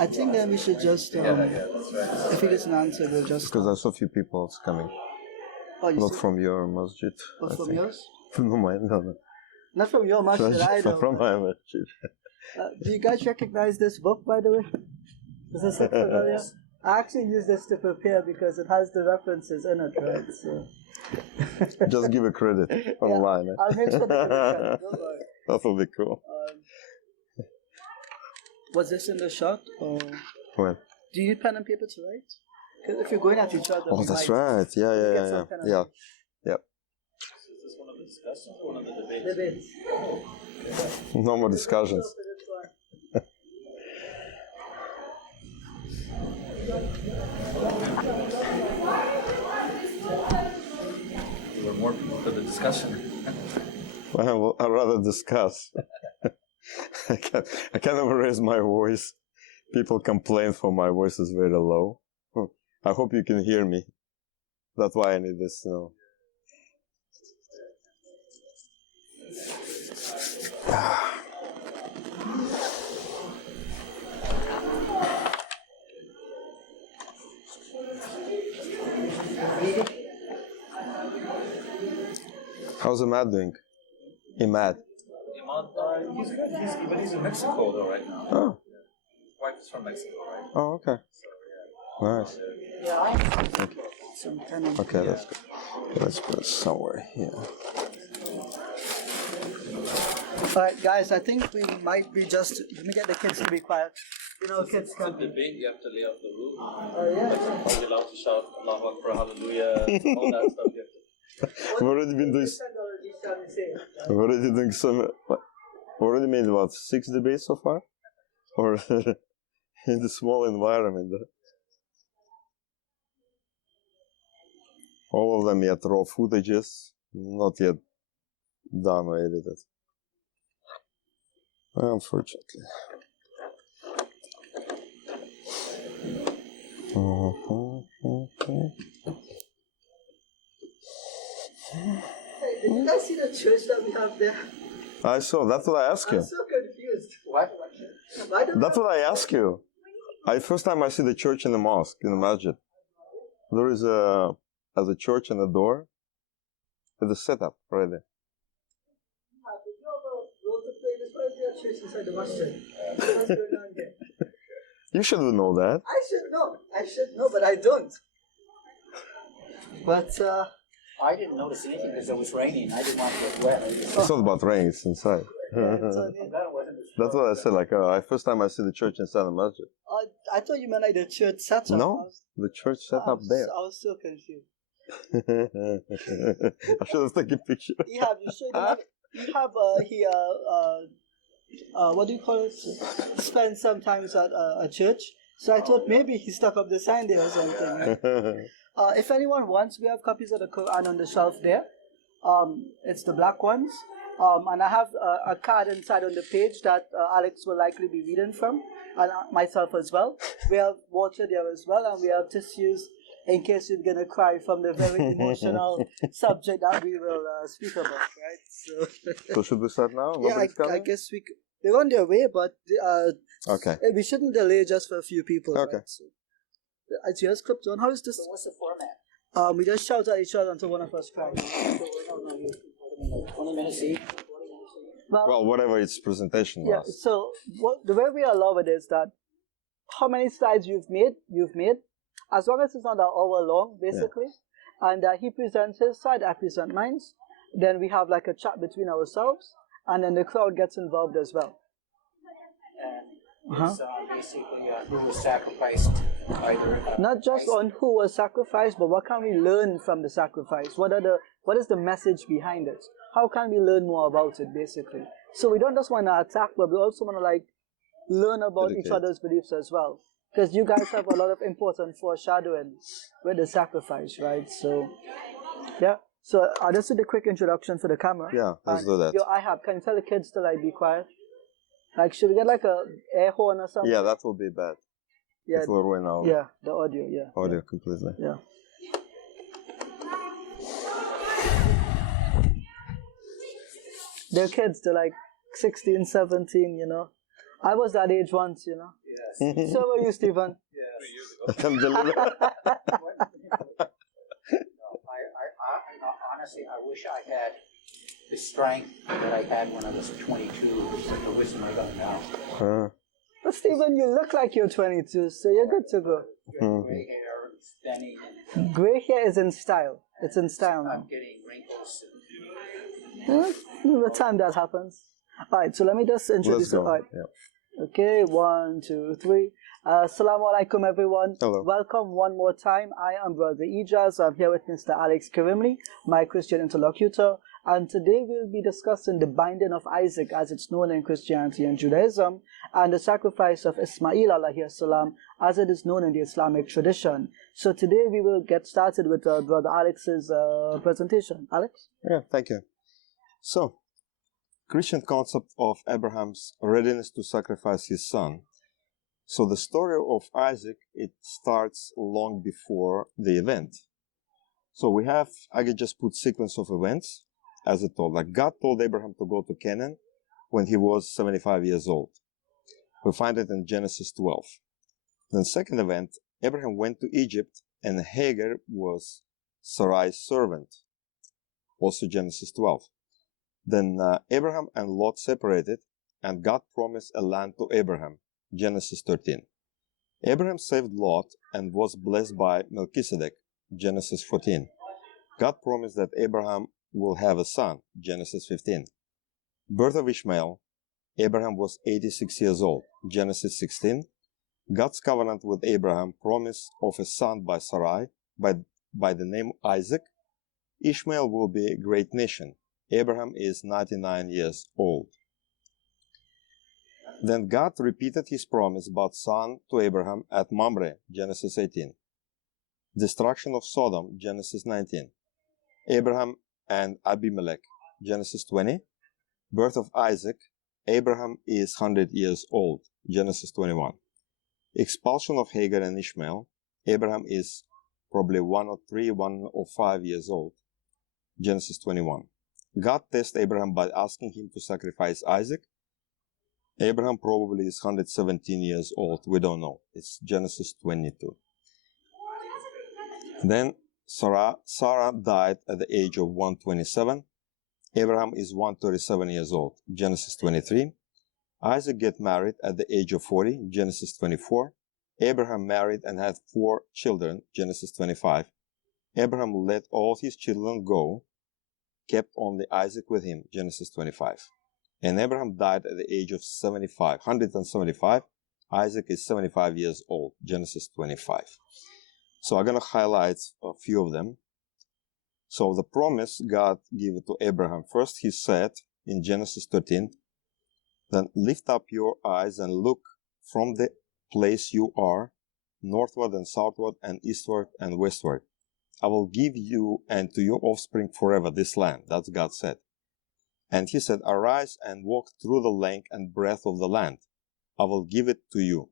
I think that we should just, if it gets an answer, we'll just... Because I saw a few people coming. Oh, you Not see? from your masjid. Not from yours? No, no. Not from your masjid either. From my masjid. Do you guys recognize this book, by the way? Does this look familiar? I actually use this to prepare because it has the references in it, right? So. Just give a credit online. I'll make sure that credit. Don't worry. That will be cool. Was this in the shot? Or When? do you need pen and paper to write? Because if you're going at each other, Oh, that's right. Yeah. Yep. Is this one of the discussions or one of the debates? Debates. No more discussions. There were more people for the discussion. Well, I'd rather discuss. I can't ever raise my voice. People complain for my voice is very low. I hope you can hear me. That's why I need this now. How's Imad doing? Imad. He's good. He's in Mexico though right now. Oh. His wife is from Mexico, right? Oh, okay. So yeah. Nice. Okay, that's good. Okay, let's put it somewhere here. Alright, guys, I think we might be just... Let me get the kids to be quiet. You know, kids It's a can... debate. You have to lay out the rules. Oh, yeah. Are you allowed to shout Allahu Akbar, Hallelujah, all that stuff? You have to. We've already been doing... We've already doing some... We already made about 6 debates so far? Or in the small environment. All of them yet raw footages, not yet done or edited. Unfortunately. Hey, did you guys see the church that we have there? I saw, that's what I asked you. I'm so confused. What? That's what I asked you. First time I see the church in the mosque, in the masjid. There is a church and a door with a setup right there. You should know that. I should know, but I don't. But, I didn't notice anything because it was raining. I didn't want to get wet. It's not about rain, it's inside. That's what I said, like, first time I see the church inside the masjid. I thought you meant like the church setup. No, the church setup there. I was so confused. I should have taken a picture. You have what do you call it? Spend sometimes at a church. So I thought maybe he stuck up the sign there or something. If anyone wants, we have copies of the Qur'an on the shelf there. It's the black ones. And I have a card inside on the page that Alex will likely be reading from, and myself as well. We have water there as well, and we have tissues in case you're going to cry from the very emotional subject that we will speak about, right? So should we start now? Yeah, I guess we could. They're on their way, but okay. We shouldn't delay just for a few people. Okay. Right? So, it's yours clipped on. How is this? So what's the format? We just shout at each other until one of us cries. 20 minutes each? Well, whatever its presentation was. Yeah, so the way we allow it is that how many slides you've made, as long as it's not an hour long, basically, and he presents his side, I present mine, then we have like a chat between ourselves, and then the crowd gets involved as well. And it's basically who was sacrificed, either... Not just on who was sacrificed, but what can we learn from the sacrifice? What is the message behind it? How can we learn more about it, basically? So we don't just want to attack, but we also want to like learn about each other's beliefs as well. Because you guys have a lot of important foreshadowing with the sacrifice, right? So, yeah. So I'll just do the quick introduction for the camera. Yeah, let's do that. Can you tell the kids to like be quiet? Like, should we get like a air horn or something? Yeah, that will be bad. Yeah. It will ruin our the audio, audio completely. Yeah. They're kids, they're like 16, 17, you know. I was that age once, you know. Yes. So were you, Stephen? Yes. Alhamdulillah. No, honestly, I wish I had the strength that I had when I was 22, the wisdom I got now. But Stephen, you look like you're 22, so you're good to go. Gray hair, thinning, and Gray hair is in style. It's in style now. I'm getting wrinkles. The time that happens. Alright, so let me just Let's introduce you. go. Alright. Yeah. Okay, 1, 2, 3. Assalamu alaikum, everyone. Hello. Welcome one more time. I am Brother Ijaz. I'm here with Mr. Alex Karimli, my Christian interlocutor. And today we'll be discussing the binding of Isaac as it's known in Christianity and Judaism, and the sacrifice of Ismail alayhi salam as it is known in the Islamic tradition. So today we will get started with Brother Alex's presentation. Alex? Yeah, thank you. So, Christian concept of Abraham's readiness to sacrifice his son. So the story of Isaac, it starts long before the event. So I can just put sequence of events as it told. Like God told Abraham to go to Canaan when he was 75 years old. We find it in Genesis 12. Then second event, Abraham went to Egypt and Hagar was Sarai's servant. Also Genesis 12. Then Abraham and Lot separated, and God promised a land to Abraham. Genesis 13. Abraham saved Lot and was blessed by Melchizedek. Genesis 14. God promised that Abraham will have a son. Genesis 15. Birth of Ishmael. Abraham was 86 years old. Genesis 16. God's covenant with Abraham, promise of a son by Sarai, by the name Isaac. Ishmael will be a great nation. Abraham is 99 years old. Then God repeated his promise about son to Abraham at Mamre, Genesis 18. Destruction of Sodom, Genesis 19. Abraham and Abimelech, Genesis 20. Birth of Isaac. Abraham is 100 years old, Genesis 21. Expulsion of Hagar and Ishmael. Abraham is probably 103, 105 years old, Genesis 21. God tests Abraham by asking him to sacrifice Isaac. Abraham probably is 117 years old. We don't know. It's Genesis 22. Then Sarah died at the age of 127. Abraham is 137 years old. Genesis 23. Isaac get married at the age of 40. Genesis 24. Abraham married and had 4 children. Genesis 25. Abraham let all his children go, kept only Isaac with him. Genesis 25. And Abraham died at the age of 75, 175. Isaac is 75 years old, Genesis 25. So I'm going to highlight a few of them. So the promise God gave to Abraham, first he said in Genesis 13, then lift up your eyes and look from the place you are, northward and southward and eastward and westward. I will give you and to your offspring forever this land. That's God said. And he said, arise and walk through the length and breadth of the land. I will give it to you.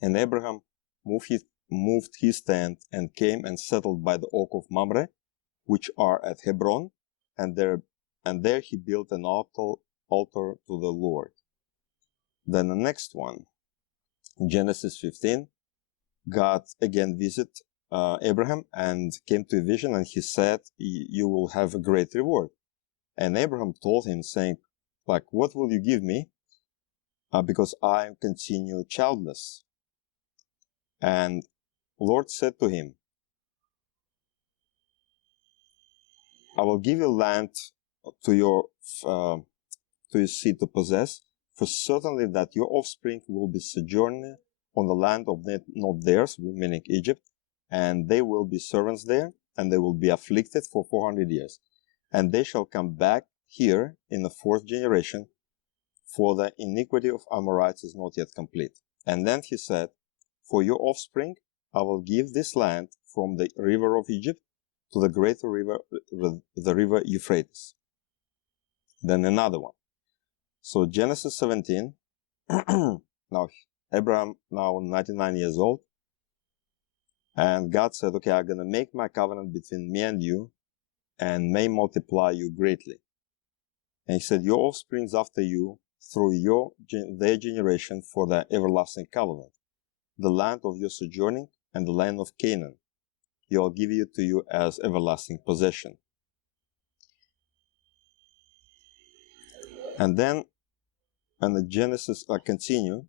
And Abraham moved his tent and came and settled by the oak of Mamre, which are at Hebron, and there he built an altar to the Lord. Then the next one, Genesis 15, God again visited Abraham and came to a vision, and he said, you will have a great reward. And Abraham told him, saying, like, what will you give me? Because I continue childless. And Lord said to him, I will give you land to your seed to possess, for certainly that your offspring will be sojourning on the land of not theirs, meaning Egypt, and they will be servants there, and they will be afflicted for 400 years. And they shall come back here in the 4th generation, for the iniquity of Amorites is not yet complete. And then he said, for your offspring I will give this land from the river of Egypt to the greater river, the river Euphrates. Then another one. So Genesis 17, now Abraham, now 99 years old, and God said, okay, I'm going to make my covenant between me and you, and may multiply you greatly. And he said, your offsprings after you through their generation for the everlasting covenant, the land of your sojourning and the land of Canaan. He will give it to you as everlasting possession. And then, and the Genesis continue,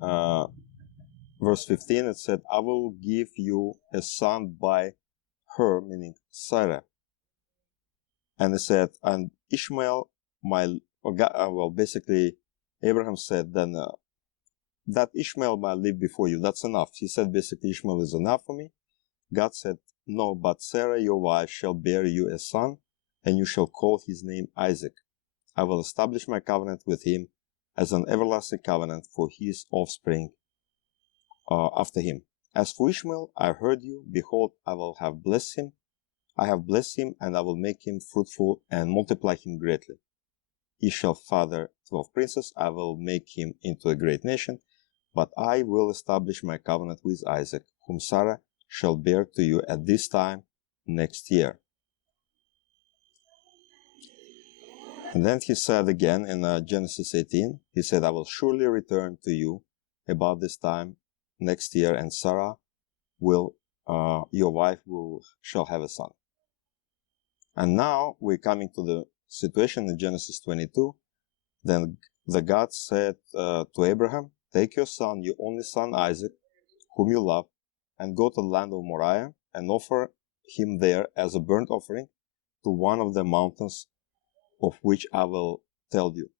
verse 15, it said, I will give you a son by her, meaning Sarah. And it said, and Ishmael, basically, Abraham said, then that Ishmael might live before you. That's enough. He said, basically, Ishmael is enough for me. God said, no, but Sarah, your wife, shall bear you a son, and you shall call his name Isaac. I will establish my covenant with him as an everlasting covenant for his offspring after him. As for Ishmael, I heard you. Behold, I have blessed him, and I will make him fruitful and multiply him greatly. He shall father 12 princes. I will make him into a great nation, but I will establish my covenant with Isaac, whom Sarah shall bear to you at this time next year. And then he said again in Genesis 18, he said, I will surely return to you about this time next year, and Sarah will, your wife shall have a son. And now we're coming to the situation in Genesis 22. Then the God said to Abraham, take your son, your only son Isaac, whom you love, and go to the land of Moriah and offer him there as a burnt offering to one of the mountains of which I will tell you.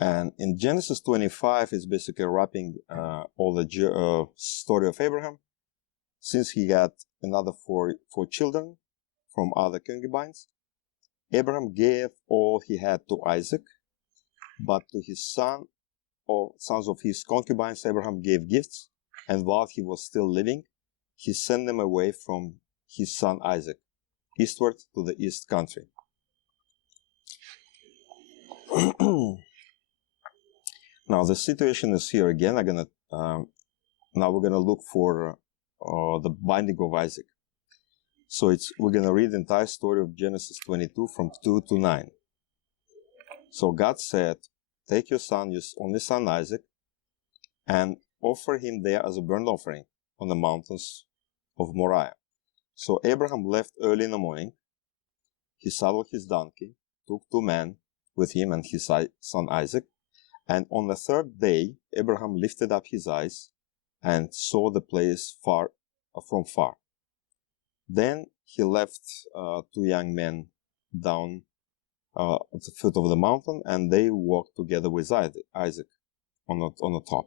And in Genesis 25 is basically wrapping all the story of Abraham, since he got another four children from other concubines. Abraham gave all he had to Isaac, but to his son or sons of his concubines Abraham gave gifts, and while he was still living, he sent them away from his son Isaac, eastward to the east country. Now the situation is here again. Now we're gonna look for the binding of Isaac. So we're gonna read the entire story of Genesis 22 from 2 to 9. So God said, take your son, your only son Isaac, and offer him there as a burnt offering on the mountains of Moriah. So Abraham left early in the morning. He saddled his donkey, took 2 men with him and his son Isaac. And on the 3rd day, Abraham lifted up his eyes and saw the place from far. Then he left 2 young men down at the foot of the mountain, and they walked together with Isaac on the top.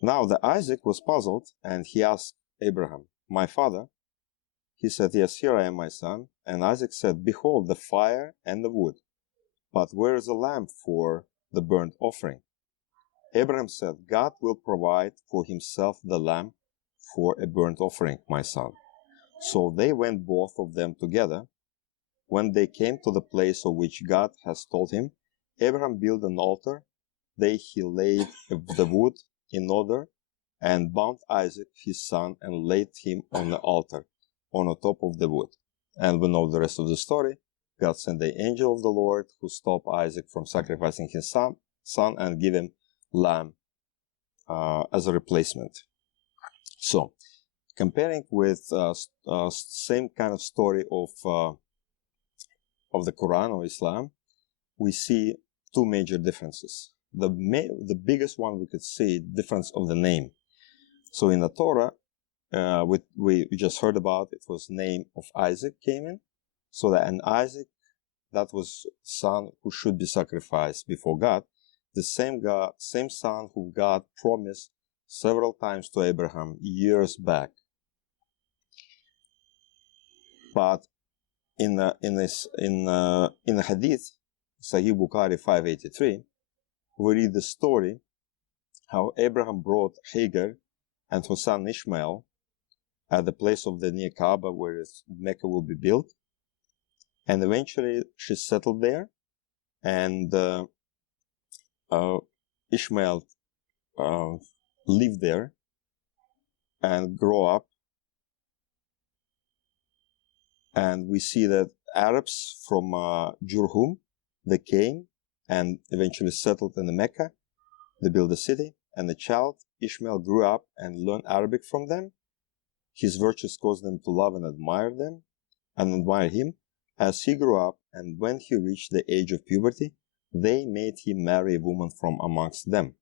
Now the Isaac was puzzled, and he asked Abraham, my father? He said, yes, here I am, my son. And Isaac said, behold, the fire and the wood, but where is the lamb for the burnt offering? Abraham said, God will provide for himself the lamb for a burnt offering, my son. So they went both of them together. When they came to the place of which God has told him, Abraham built an altar. There he laid the wood in order and bound Isaac, his son, and laid him on the altar on the top of the wood. And we know the rest of the story. God sent the angel of the Lord who stopped Isaac from sacrificing his son and gave him lamb as a replacement. So, comparing with same kind of story of the Quran or Islam, we see 2 major differences. The biggest one we could see, difference of the name. So in the Torah, we just heard about, it was name of Isaac came in. So that an Isaac, that was son who should be sacrificed before God. The same son who God promised several times to Abraham years back. But in the Hadith, Sahih Bukhari 583, we read the story how Abraham brought Hagar and her son Ishmael at the place of the near Kaaba where Mecca will be built, and eventually she settled there, and Ishmael lived there and grew up. And we see that Arabs from Jurhum, they came and eventually settled in Mecca. They built a city, and the child Ishmael grew up and learned Arabic from them. His virtues caused them to love and admire him as he grew up, and when he reached the age of puberty, they made him marry a woman from amongst them.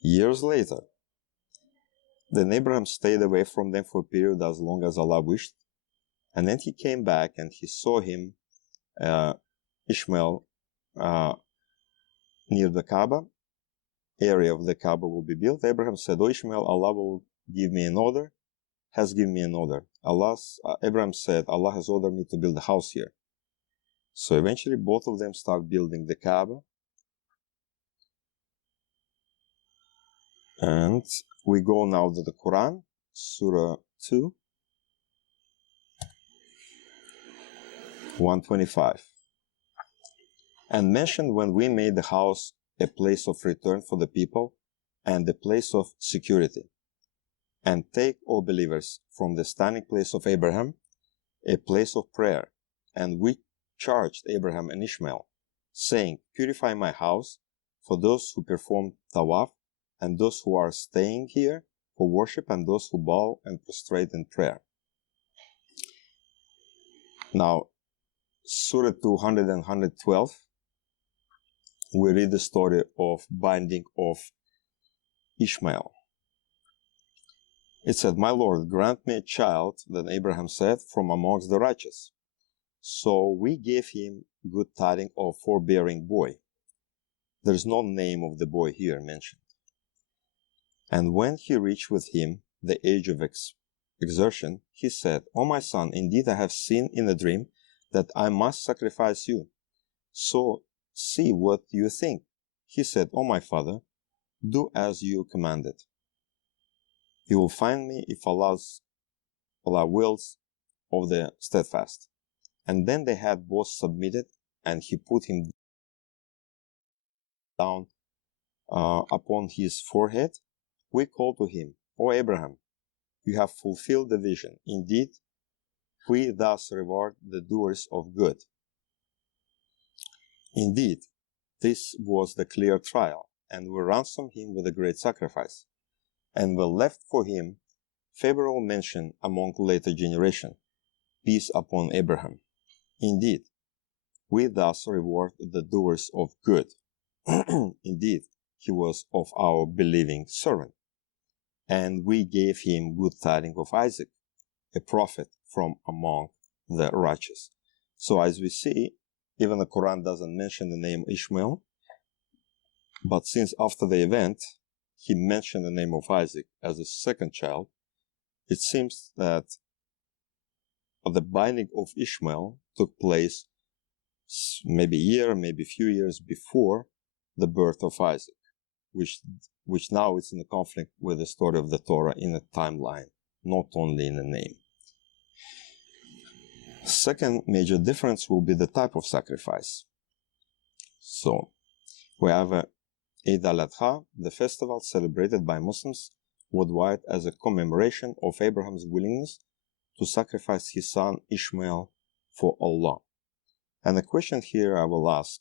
Years later, then Abraham stayed away from them for a period as long as Allah wished, and then he came back and he saw him, Ishmael, near the Kaaba. Area of the Kaaba will be built. Abraham said, "O Ishmael, Allah will give me an order, has given me an order." Abraham said, "Allah has ordered me to build a house here." So eventually both of them start building the Kaaba. And we go now to the Qur'an, Surah 2, 125. And mentioned when we made the house a place of return for the people and a place of security. And take, O believers, from the standing place of Abraham, a place of prayer. And we charged Abraham and Ishmael, saying, "Purify my house for those who perform tawaf, and those who are staying here for worship, and those who bow and prostrate in prayer." Now, Surah 200 and 112, we read the story of binding of Ishmael. It said, "My Lord, grant me a child," then Abraham said, "from amongst the righteous." So we gave him good tidings of forbearing boy. There's no name of the boy here mentioned. And when he reached with him the age of exertion, he said, "O my son, indeed I have seen in a dream that I must sacrifice you. So see what you think." He said, "O my father, do as you commanded. You will find me, if Allah wills, of the steadfast." And then they had both submitted, and he put him down upon his forehead. We called to him, "O Abraham, you have fulfilled the vision. Indeed, we thus reward the doers of good." Indeed, this was the clear trial, and we ransomed him with a great sacrifice, and we left for him favorable mention among later generation, peace upon Abraham. Indeed, we thus reward the doers of good. Indeed, he was of our believing servant. And we gave him good tidings of Isaac, a prophet from among the righteous. So as we see, even the Quran doesn't mention the name Ishmael, but since after the event, he mentioned the name of Isaac as a second child, it seems that the binding of Ishmael took place maybe a year, maybe a few years before the birth of Isaac, which now is in a conflict with the story of the Torah in a timeline, not only in a name. Second major difference will be the type of sacrifice. So, we have Eid al-Adha, the festival celebrated by Muslims worldwide as a commemoration of Abraham's willingness to sacrifice his son Ishmael for Allah. And the question here I will ask,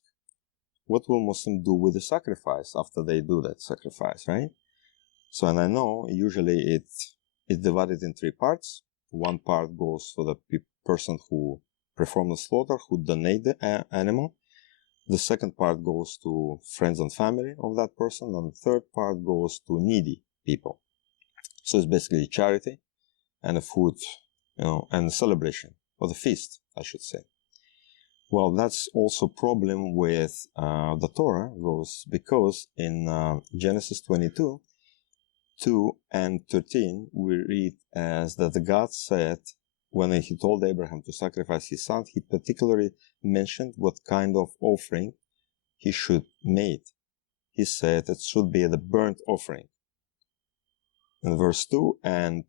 what will Muslims do with the sacrifice after they do that sacrifice, right? So, and I know usually it's divided in three parts. One part goes for the person who performed the slaughter, who donate the animal. The second part goes to friends and family of that person, and the third part goes to needy people. So it's basically charity and a food, and a celebration, or the feast, I should say. Well, that's also a problem with the Torah goes, because in Genesis 22, 2 and 13, we read as that God said, when he told Abraham to sacrifice his son, he particularly mentioned what kind of offering he should make. He said it should be the burnt offering. In verse 2, and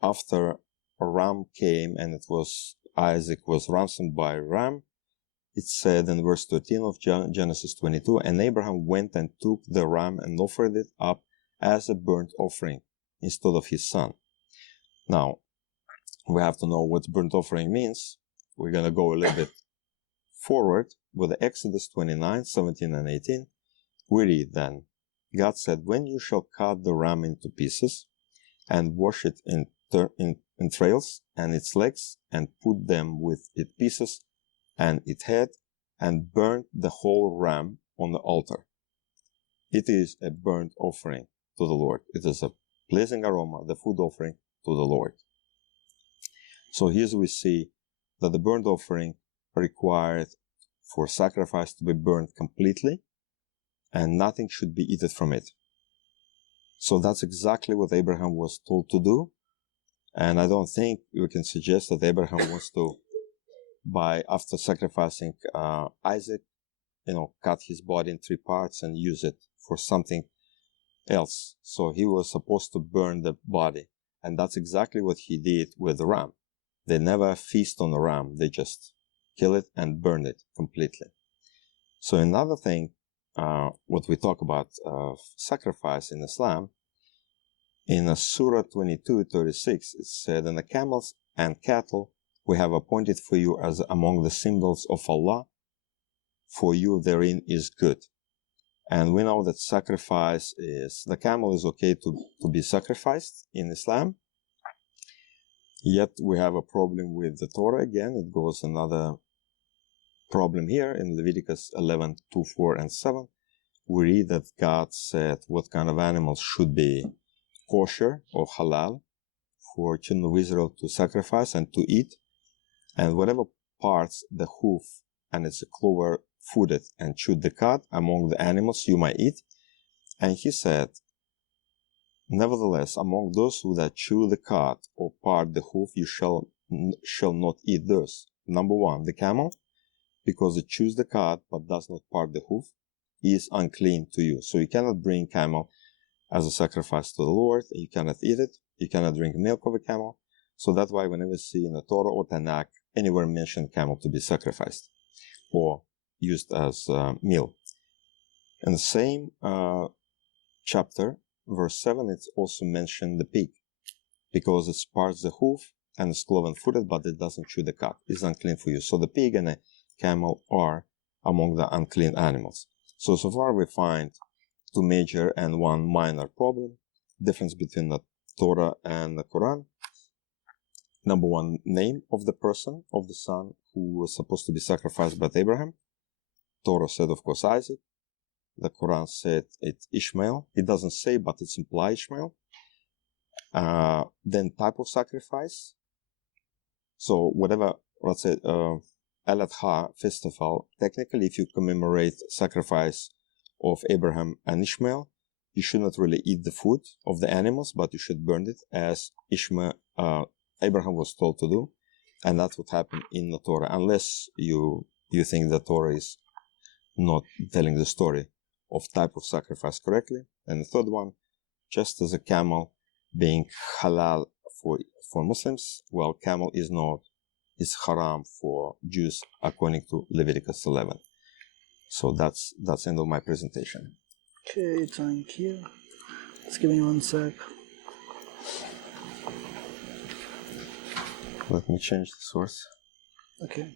after a ram came, and Isaac was ransomed by a ram, it said in verse 13 of Genesis 22, and Abraham went and took the ram and offered it up as a burnt offering instead of his son. Now, we have to know what burnt offering means. We're going to go a little bit forward with Exodus 29, 17 and 18, we read then, God said, when you shall cut the ram into pieces and wash it in entrails and its legs and put them with its pieces and its head and burn the whole ram on the altar. It is a burnt offering to the Lord. It is a pleasing aroma, the food offering to the Lord. So here we see that the burnt offering required for sacrifice to be burnt completely, and nothing should be eaten from it. So that's exactly what Abraham was told to do. And I don't think we can suggest that Abraham was to, after sacrificing Isaac, cut his body in 3 parts and use it for something else. So he was supposed to burn the body. And that's exactly what he did with the ram. They never feast on the ram. They just kill it and burn it completely. So another thing, what we talk about sacrifice in Islam, in Surah 22:36, it said, and the camels and cattle we have appointed for you as among the symbols of Allah. For you therein is good. And we know that sacrifice the camel is okay to be sacrificed in Islam. Yet we have a problem with the Torah again. It goes another problem here in Leviticus 11, 2, 4, and 7. We read that God said what kind of animals should be kosher or halal for children of Israel to sacrifice and to eat. And whatever parts the hoof and its claw were fooded and chewed the cud among the animals you might eat. And he said, nevertheless, among those who that chew the cud or part the hoof, you shall not eat those. Number 1, the camel, because it chews the cud but does not part the hoof, is unclean to you. So you cannot bring camel as a sacrifice to the Lord. You cannot eat it. You cannot drink milk of a camel. So that's why whenever you see in the Torah or Tanakh anywhere mention camel to be sacrificed or used as meal. In the same chapter, verse 7, it's also mentioned the pig, because it parts the hoof and is cloven-footed, but it doesn't chew the cud. It's unclean for you. So the pig and the camel are among the unclean animals. So far we find 2 major and 1 minor problem, difference between the Torah and the Qur'an. Number 1, name of the person, of the son who was supposed to be sacrificed by Abraham. Torah said, of course, Isaac. The Quran said it's Ishmael. It doesn't say, but it's implied Ishmael. Then type of sacrifice. So whatever, let's say, Al-Adha festival, technically if you commemorate sacrifice of Abraham and Ishmael, you should not really eat the food of the animals, but you should burn it as Abraham was told to do. And that's what happened in the Torah, unless you think the Torah is not telling the story of type of sacrifice correctly. And the third one, just as a camel being halal for Muslims, well, camel is haram for Jews according to Leviticus 11. So that's end of my presentation. Okay, thank you. Just give me 1 sec. Let me change the source. Okay.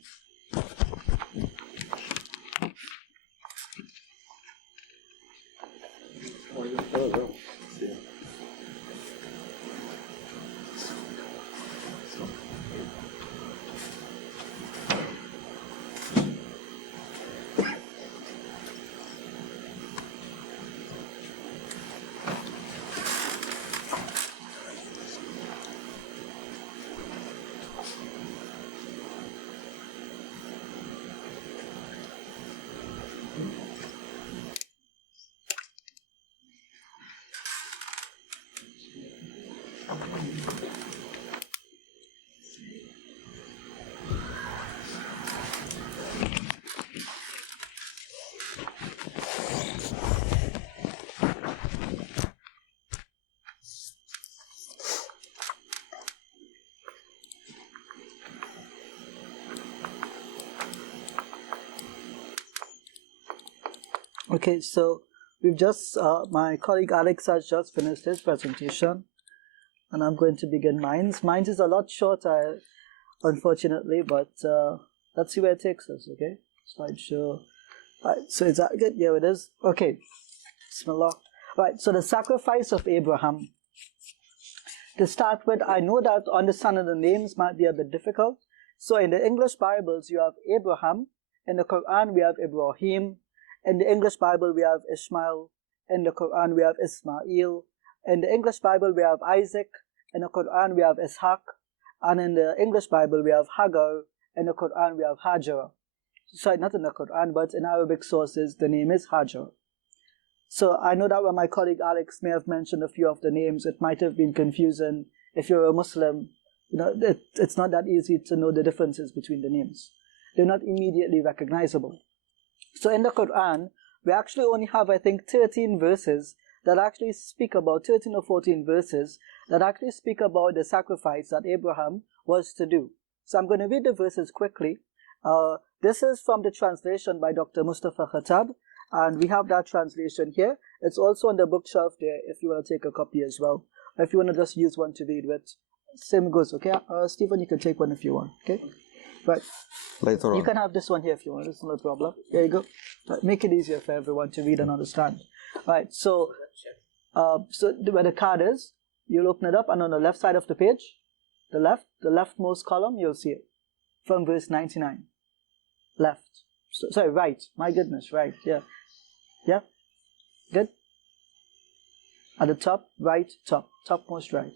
Okay, so we've just, my colleague Alex has just finished his presentation, and I'm going to begin mine. Mine is a lot shorter, unfortunately, but let's see where it takes us, okay? slideshow. Right, so is that good? Yeah, it is. Okay. Bismillah. Right, so the sacrifice of Abraham. To start with, I know that understanding the names might be a bit difficult. So in the English Bibles, you have Abraham. In the Quran, we have Ibrahim. In the English Bible, we have Ishmael. In the Quran, we have Ismail. In the English Bible, we have Isaac. In the Quran, we have Ishaq. And in the English Bible, we have Hagar. In the Quran, we have Hajar. Sorry, not in the Quran, but in Arabic sources, the name is Hajar. So I know that when my colleague Alex may have mentioned a few of the names, it might have been confusing. If you're a Muslim, it's not that easy to know the differences between the names. They're not immediately recognizable. So in the Quran, we actually only have, I think, 13 verses that actually speak about, 13 or 14 verses that actually speak about the sacrifice that Abraham was to do. So I'm going to read the verses quickly. This is from the translation by Dr. Mustafa Khattab, and we have that translation here. It's also on the bookshelf there if you want to take a copy as well. Or if you want to just use one to read with. Same goes, okay? Stephen, you can take one if you want, okay? Right. Later on. You can have this one here if you want. It's no problem. There you go. Right. Make it easier for everyone to read and understand. Right. So where the card is, you'll open it up, and on the left side of the page, the leftmost column, you'll see it from verse 99. Left. Sorry, right. My goodness, right. Yeah. Yeah. Good. At the top, right, topmost right.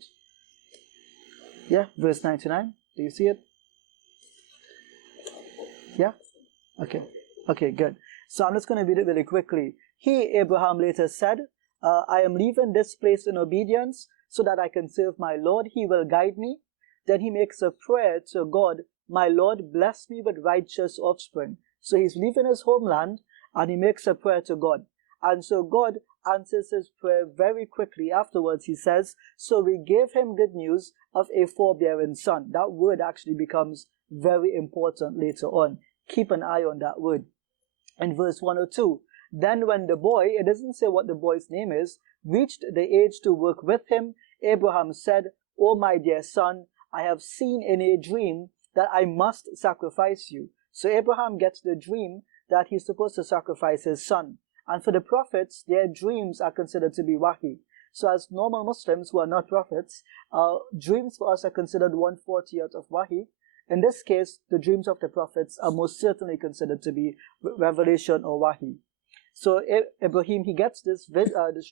Yeah. Verse 99. Do you see it? Yeah? Okay. Okay, good. So I'm just going to read it really quickly. He, Abraham, later said, I am leaving this place in obedience so that I can serve my Lord. He will guide me. Then he makes a prayer to God, my Lord, bless me with righteous offspring. So he's leaving his homeland and he makes a prayer to God. And so God answers his prayer very quickly. Afterwards, he says, so we gave him good news of a forbearing son. That word actually becomes very important later on. Keep an eye on that word. In verse 102, then when the boy, it doesn't say what the boy's name is, reached the age to work with him, Abraham said, O my dear son, I have seen in a dream that I must sacrifice you. So Abraham gets the dream that he's supposed to sacrifice his son. And for the prophets, their dreams are considered to be wahi. So as normal Muslims who are not prophets, dreams for us are considered 1/40th of wahi. In this case, the dreams of the prophets are most certainly considered to be revelation or wahi. So Ibrahim, he gets this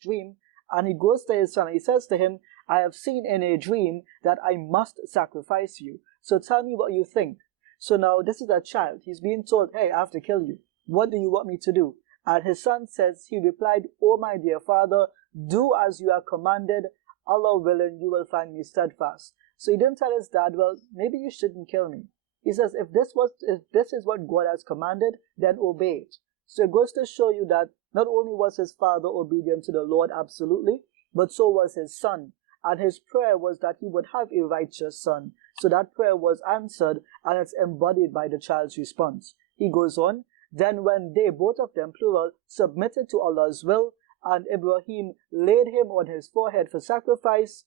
dream, and he goes to his son, and he says to him, I have seen in a dream that I must sacrifice you. So tell me what you think. So now this is a child. He's being told, hey, I have to kill you. What do you want me to do? And his son says, he replied, O my dear father, do as you are commanded. Allah willing, you will find me steadfast. So he didn't tell his dad, well, maybe you shouldn't kill me. He says, if this is what God has commanded, then obey it. So it goes to show you that not only was his father obedient to the Lord absolutely, but so was his son. And his prayer was that he would have a righteous son. So that prayer was answered, and it's embodied by the child's response. He goes on, then when they, both of them, plural, submitted to Allah's will, and Ibrahim laid him on his forehead for sacrifice,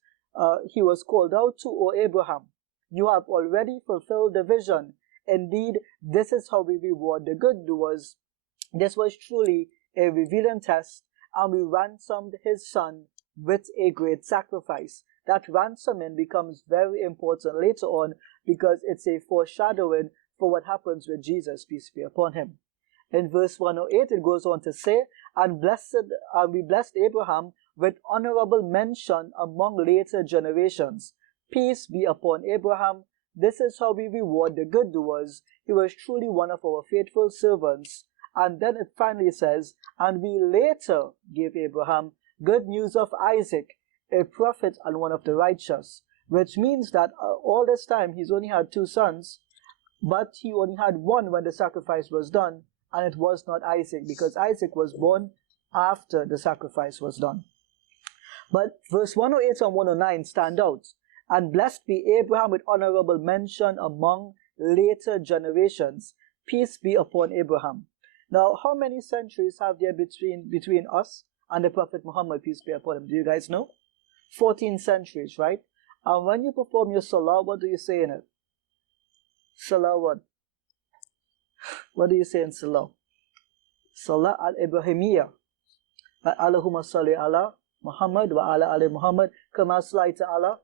he was called out to, O Abraham, you have already fulfilled the vision. Indeed, this is how we reward the good doers. This was truly a revealing test, and we ransomed his son with a great sacrifice. That ransoming becomes very important later on because it's a foreshadowing for what happens with Jesus, peace be upon him. In verse 108, it goes on to say, and we blessed Abraham with honorable mention among later generations. Peace be upon Abraham. This is how we reward the good doers. He was truly one of our faithful servants. And then it finally says, and we later gave Abraham good news of Isaac, a prophet and one of the righteous, which means that all this time he's only had 2 sons, but he only had one when the sacrifice was done, and it was not Isaac, because Isaac was born after the sacrifice was done. But verse 108 and 109 stand out. And blessed be Abraham with honorable mention among later generations. Peace be upon Abraham. Now, how many centuries have there between us and the Prophet Muhammad, peace be upon him? Do you guys know? 14 centuries, right? And when you perform your salah, what do you say in it? Salah what? What do you say in Salah? Salah al-Ibrahimiyya. Allahumma salli ala Muhammad wa ala ali Muhammad kama sallaita ala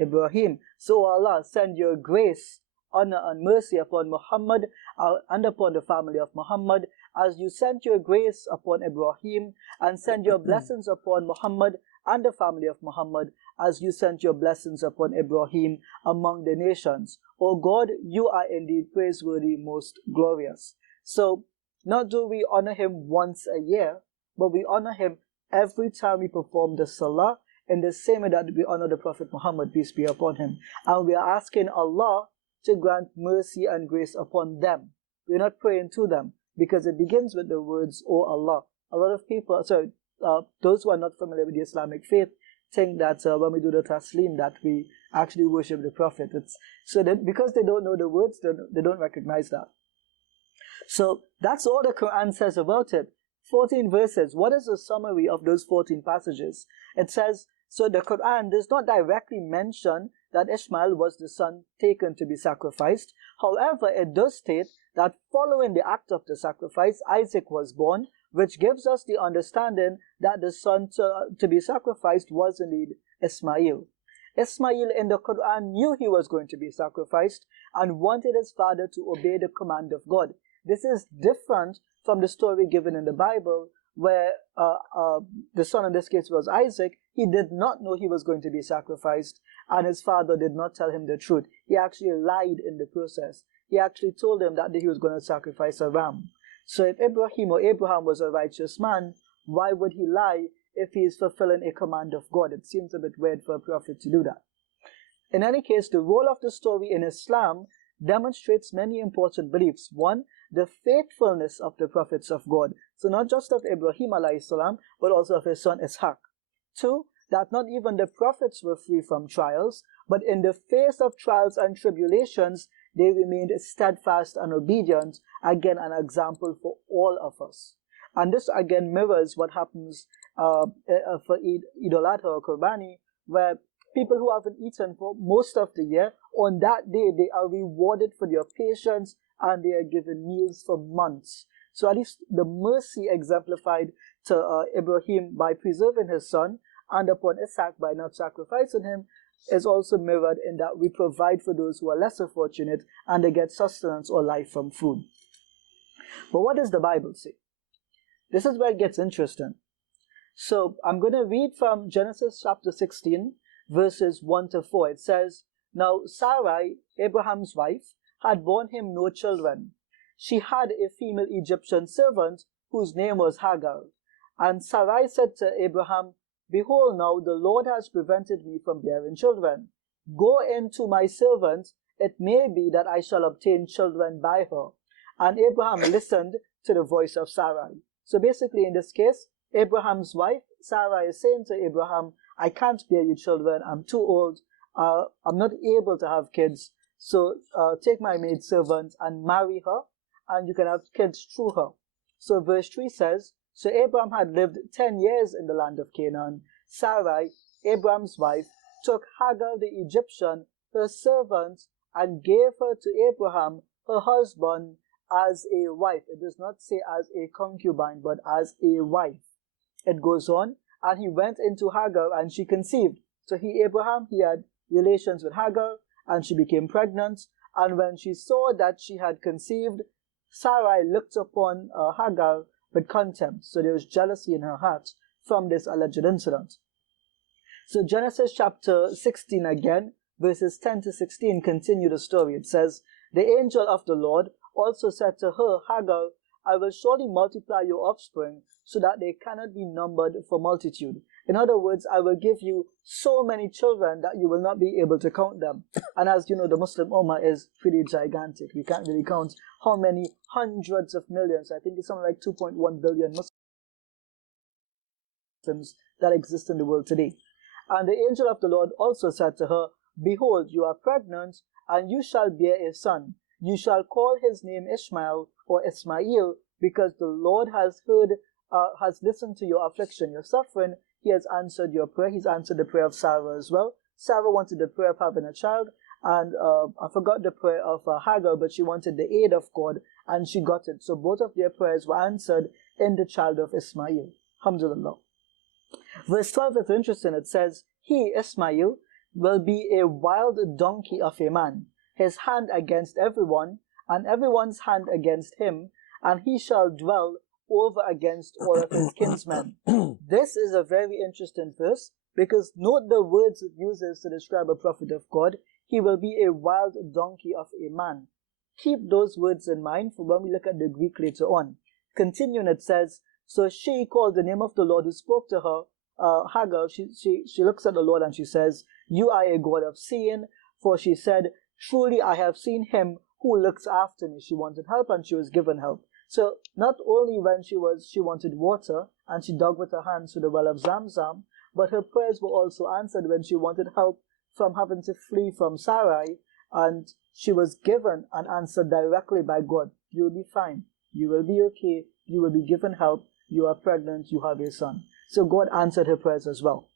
Ibrahim. So Allah, send your grace, honor and mercy upon Muhammad and upon the family of Muhammad, as you sent your grace upon Ibrahim, and send your blessings upon Muhammad and the family of Muhammad, as you sent your blessings upon Ibrahim among the nations. O God, you are indeed praiseworthy, most glorious. So, not do we honor him once a year, but we honor him every time we perform the Salah, in the same way that we honor the Prophet Muhammad, peace be upon him. And we are asking Allah to grant mercy and grace upon them. We're not praying to them, because it begins with the words, O Allah. A lot of people, those who are not familiar with the Islamic faith, think that when we do the taslim, that we actually worship the Prophet. Because they don't know the words, they don't recognize that. So that's all the Quran says about it. 14 verses. What is the summary of those 14 passages? It says, so the Quran does not directly mention that Ishmael was the son taken to be sacrificed. However, it does state that following the act of the sacrifice, Isaac was born, which gives us the understanding that the son to be sacrificed was indeed Ismail. Ismail in the Quran knew he was going to be sacrificed and wanted his father to obey the command of God. This is different from the story given in the Bible, where the son in this case was Isaac. He did not know he was going to be sacrificed, and his father did not tell him the truth. He actually lied in the process. He actually told him that he was going to sacrifice a ram. So if Abraham was a righteous man, why would he lie if he is fulfilling a command of God? It seems a bit weird for a prophet to do that. In any case, the role of the story in Islam demonstrates many important beliefs. One, the faithfulness of the prophets of God. So not just of Ibrahim alayhi salam, but also of his son Ishaq. Two, that not even the prophets were free from trials, but in the face of trials and tribulations, they remained steadfast and obedient. Again, an example for all of us. And this again mirrors what happens for Eid al-Adha or Qurbani, where people who haven't eaten for most of the year, on that day they are rewarded for their patience and they are given meals for months. So at least the mercy exemplified to Ibrahim by preserving his son, and upon Isaac by not sacrificing him, is also mirrored in that we provide for those who are lesser fortunate and they get sustenance or life from food. But what does the Bible say? This is where it gets interesting. So I'm going to read from Genesis chapter 16, verses 1 to 4. It says, Now Sarai, Abraham's wife, had borne him no children. She had a female Egyptian servant whose name was Hagar. And Sarai said to Abraham, Behold, now the Lord has prevented me from bearing children. Go in to my servant, it may be that I shall obtain children by her. And Abraham listened to the voice of Sarai. So basically in this case, Abraham's wife, Sarah, is saying to Abraham, I can't bear you children, I'm too old, I'm not able to have kids, so take my maidservant and marry her, and you can have kids through her. So verse 3 says, So Abraham had lived 10 years in the land of Canaan. Sarai, Abraham's wife, took Hagar the Egyptian, her servant, and gave her to Abraham, her husband, as a wife. It does not say as a concubine, but as a wife. It goes on, and he went into Hagar, and she conceived. So Abraham, he had relations with Hagar, and she became pregnant. And when she saw that she had conceived, Sarai looked upon Hagar with contempt. So there was jealousy in her heart from this alleged incident. So Genesis chapter 16 again, verses 10 to 16 continue the story. It says, The angel of the Lord also said to her, Hagar, I will surely multiply your offspring so that they cannot be numbered for multitude. In other words, I will give you so many children that you will not be able to count them. And as you know, the Muslim Ummah is pretty gigantic. We can't really count how many hundreds of millions. I think it's something like 2.1 billion Muslims that exist in the world today. And the angel of the Lord also said to her, Behold, you are pregnant, and you shall bear a son. You shall call his name Ishmael or Ismail, because the Lord has listened to your affliction, your suffering. He has answered your prayer. He's answered the prayer of Sarah as well. Sarah wanted the prayer of having a child, and I forgot the prayer of Hagar, but she wanted the aid of God, and she got it. So both of their prayers were answered in the child of Ishmael. Alhamdulillah. Verse 12 is interesting. It says, he, Ishmael, will be a wild donkey of a man, his hand against everyone, and everyone's hand against him, and he shall dwell over against all of his kinsmen. This is a very interesting verse, because note the words it uses to describe a prophet of God. He will be a wild donkey of a man. Keep those words in mind for when we look at the Greek later on. Continuing, it says, so she called the name of the Lord who spoke to her, Hagar. She looks at the Lord and she says, you are a God of seeing, for she said, truly I have seen him who looks after me. She wanted help and she was given help. So not only when she wanted water and she dug with her hands to the well of Zamzam, but her prayers were also answered when she wanted help from having to flee from Sarai, and she was given an answer directly by God. You will be fine. You will be okay. You will be given help. You are pregnant. You have a son. So God answered her prayers as well.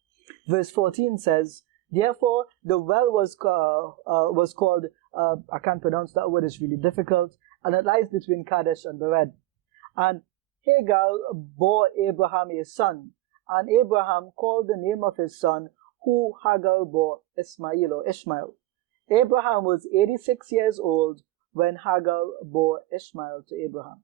Verse 14 says, therefore the well was called, I can't pronounce that word, it's really difficult, and it lies between Kadesh and Bered. And Hagar bore Abraham a son, and Abraham called the name of his son, who Hagar bore, Ishmael. Abraham was 86 years old when Hagar bore Ishmael to Abraham.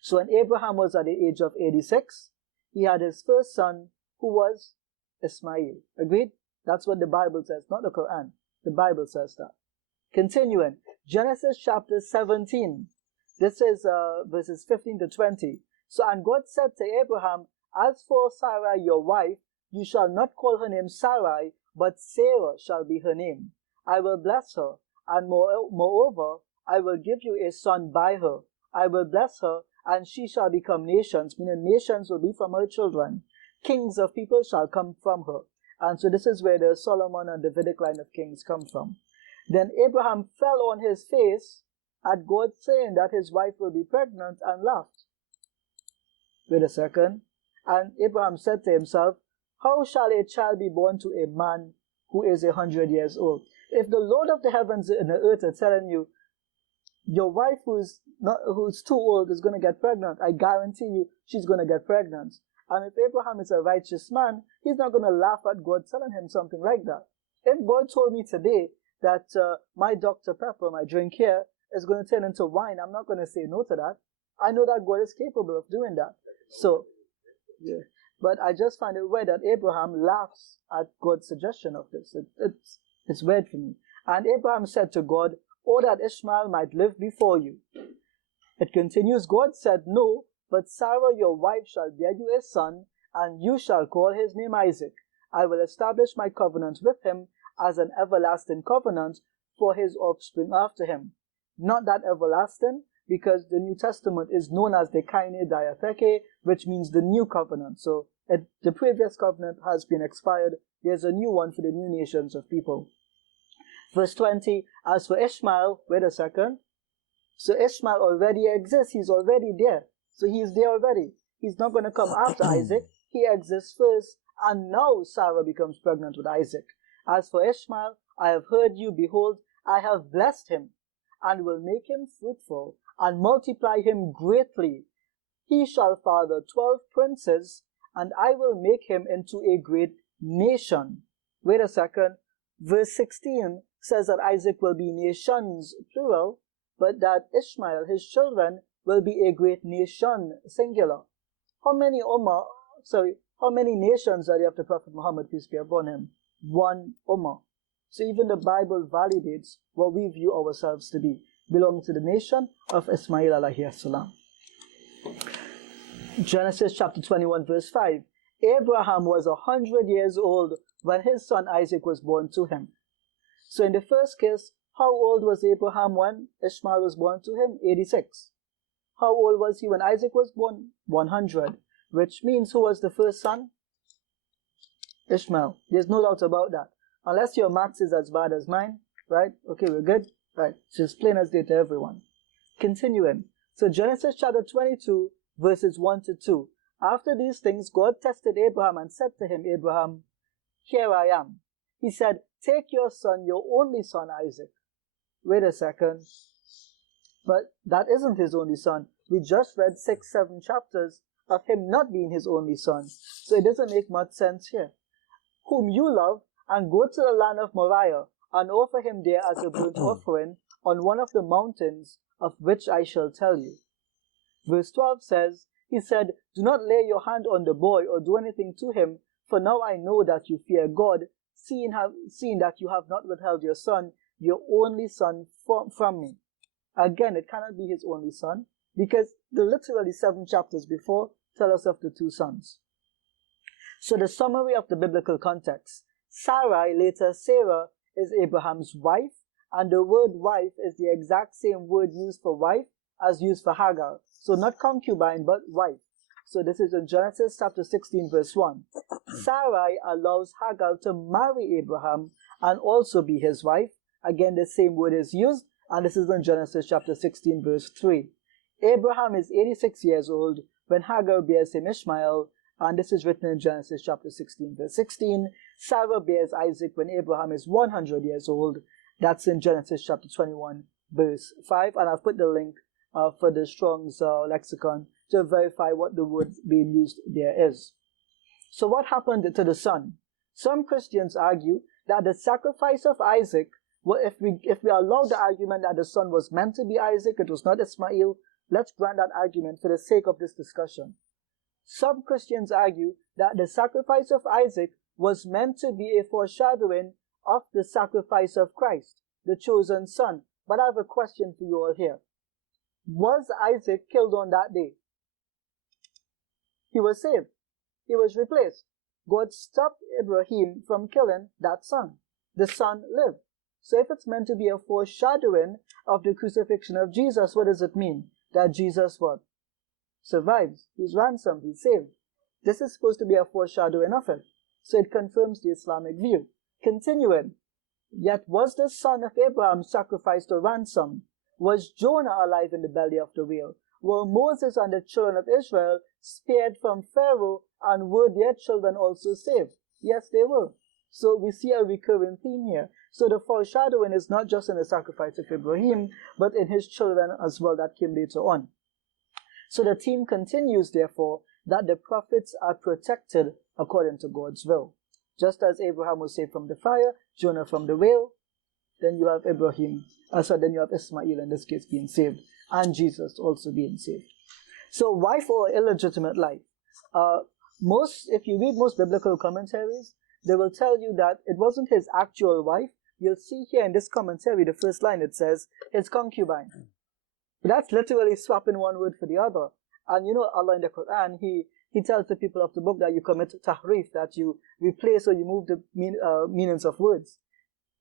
So when Abraham was at the age of 86, he had his first son, who was Ishmael. Agreed? That's what the Bible says, not the Qur'an. The Bible says that. Continuing, Genesis chapter 17. This is verses 15 to 20. So, and God said to Abraham, as for Sarah your wife, you shall not call her name Sarai, but Sarah shall be her name. I will bless her, and moreover, I will give you a son by her. I will bless her, and she shall become nations, meaning nations will be from her children. Kings of people shall come from her. And so this is where the Solomon and Davidic line of kings come from. Then Abraham fell on his face at God saying that his wife will be pregnant, and laughed. Wait a second. And Abraham said to himself, how shall a child be born to a man who is 100 years old? If the Lord of the heavens and the earth are telling you, your wife who's too old is going to get pregnant, I guarantee you she's going to get pregnant. And if Abraham is a righteous man, he's not going to laugh at God telling him something like that. If God told me today that my Dr. Pepper, my drink here, is going to turn into wine, I'm not going to say no to that. I know that God is capable of doing that. So, yeah. But I just find it weird that Abraham laughs at God's suggestion of this. It's weird for me. And Abraham said to God, oh, that Ishmael might live before you. It continues, God said, no, but Sarah your wife shall bear you a son, and you shall call his name Isaac. I will establish my covenant with him as an everlasting covenant for his offspring after him. Not that everlasting, because the New Testament is known as the Kaine Diatheke, which means the new covenant. So the previous covenant has been expired. There's a new one for the new nations of people. Verse 20, as for Ishmael, wait a second. So Ishmael already exists. He's already there. So he's there already. He's not going to come after Isaac. He exists first. And now Sarah becomes pregnant with Isaac. As for Ishmael, I have heard you. Behold, I have blessed him, and will make him fruitful, and multiply him greatly. He shall father 12 princes, and I will make him into a great nation. Wait a second. Verse 16 says that Isaac will be nations, plural, but that Ishmael, his children, will be a great nation, singular. How many nations are there after Prophet Muhammad, peace be upon him? One ummah. So even the Bible validates what we view ourselves to be, belonging to the nation of Ismail alayhi salam. Genesis chapter 21 verse 5. Abraham was 100 years old when his son Isaac was born to him. So in the first case, how old was Abraham when Ishmael was born to him? 86. How old was he when Isaac was born? 100. Which means who was the first son? Ishmael. There's no doubt about that. Unless your maths is as bad as mine, right? Okay, we're good? Right. It's just plain as day to everyone. Continuing. So Genesis chapter 22, verses 1 to 2. After these things, God tested Abraham and said to him, Abraham, here I am. He said, take your son, your only son Isaac. Wait a second. But that isn't his only son. We just read 6, 7 chapters of him not being his only son. So it doesn't make much sense here. Whom you love, and go to the land of Moriah, and offer him there as a burnt offering on one of the mountains of which I shall tell you. Verse 12 says, he said, do not lay your hand on the boy or do anything to him, for now I know that you fear God, seeing that you have not withheld your son, your only son, from me. Again, it cannot be his only son, because the literally 7 chapters before tell us of the 2 sons. So the summary of the biblical context. Sarai, later Sarah, is Abraham's wife, and the word wife is the exact same word used for wife as used for Hagar. So not concubine, but wife. So this is in Genesis chapter 16, verse 1. Sarai allows Hagar to marry Abraham and also be his wife. Again, the same word is used, and this is in Genesis chapter 16, verse 3. Abraham is 86 years old when Hagar bears him Ishmael, and this is written in Genesis chapter 16, verse 16. Sarah bears Isaac when Abraham is 100 years old. That's in Genesis chapter 21, verse 5. And I've put the link for the Strong's lexicon to verify what the word being used there is. So what happened to the son? Some Christians argue that the sacrifice of Isaac, well, if we allow the argument that the son was meant to be Isaac, it was not Ishmael, let's grant that argument for the sake of this discussion. Some Christians argue that the sacrifice of Isaac was meant to be a foreshadowing of the sacrifice of Christ, the chosen son. But I have a question for you all here. Was Isaac killed on that day? He was saved. He was replaced. God stopped Abraham from killing that son. The son lived. So if it's meant to be a foreshadowing of the crucifixion of Jesus, what does it mean? That Jesus what? Survives. He's ransomed. He's saved. This is supposed to be a foreshadowing of it. So it confirms the Islamic view. Continuing. Yet was the son of Abraham sacrificed or ransomed? Was Jonah alive in the belly of the whale? Were Moses and the children of Israel spared from Pharaoh, and were their children also saved? Yes, they were. So we see a recurring theme here. So the foreshadowing is not just in the sacrifice of Abraham, but in his children as well that came later on. So the theme continues, therefore, that the prophets are protected according to God's will. Just as Abraham was saved from the fire, Jonah from the whale, then you have then you have Ishmael in this case being saved, and Jesus also being saved. So wife or illegitimate life. If you read most biblical commentaries, they will tell you that it wasn't his actual wife. You'll see here in this commentary, the first line, it says, his concubine. That's literally swapping one word for the other. And you know, Allah in the Qur'an, He tells the people of the book that you commit tahrif, that you replace or you move the meanings of words.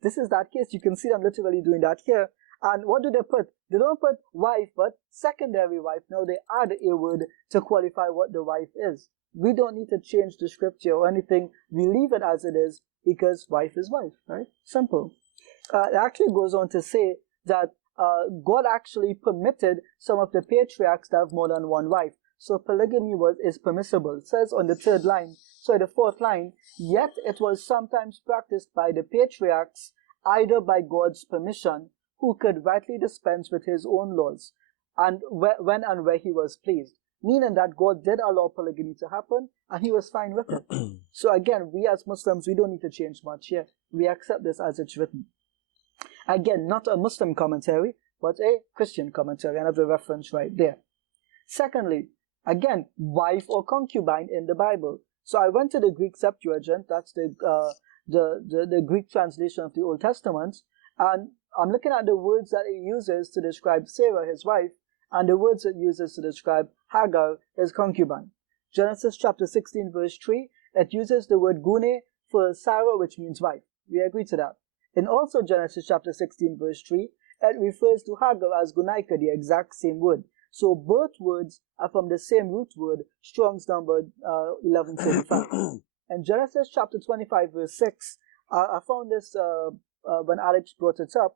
This is that case. You can see them literally doing that here. And what do they put? They don't put wife, but secondary wife. No, they add a word to qualify what the wife is. We don't need to change the scripture or anything. We leave it as it is because wife is wife, right? Simple. It actually goes on to say that God actually permitted some of the patriarchs to have more than one wife. So polygamy is permissible. It says on the the fourth line, yet it was sometimes practiced by the patriarchs, either by God's permission, who could rightly dispense with his own laws, and when and where he was pleased. Meaning that God did allow polygamy to happen, and he was fine with it. So again, we as Muslims, we don't need to change much here. We accept this as it's written. Again, not a Muslim commentary, but a Christian commentary, and I have the reference right there. Secondly, again, wife or concubine in the Bible. So I went to the Greek Septuagint, that's the Greek translation of the Old Testament, and I'm looking at the words that it uses to describe Sarah, his wife, and the words it uses to describe Hagar, his concubine. Genesis chapter 16, verse 3, it uses the word gune for Sarah, which means wife. We agree to that. In also Genesis chapter 16, verse 3, it refers to Hagar as gunaika, the exact same word. So both words are from the same root word, Strong's number 1135. In Genesis chapter 25, verse 6, I found this when Alex brought it up.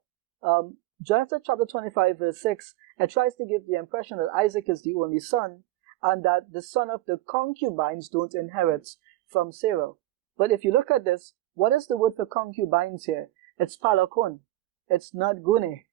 Genesis chapter 25, verse 6, it tries to give the impression that Isaac is the only son, and that the son of the concubines don't inherit from Sarah. But if you look at this, what is the word for concubines here? It's palakon. It's not gune.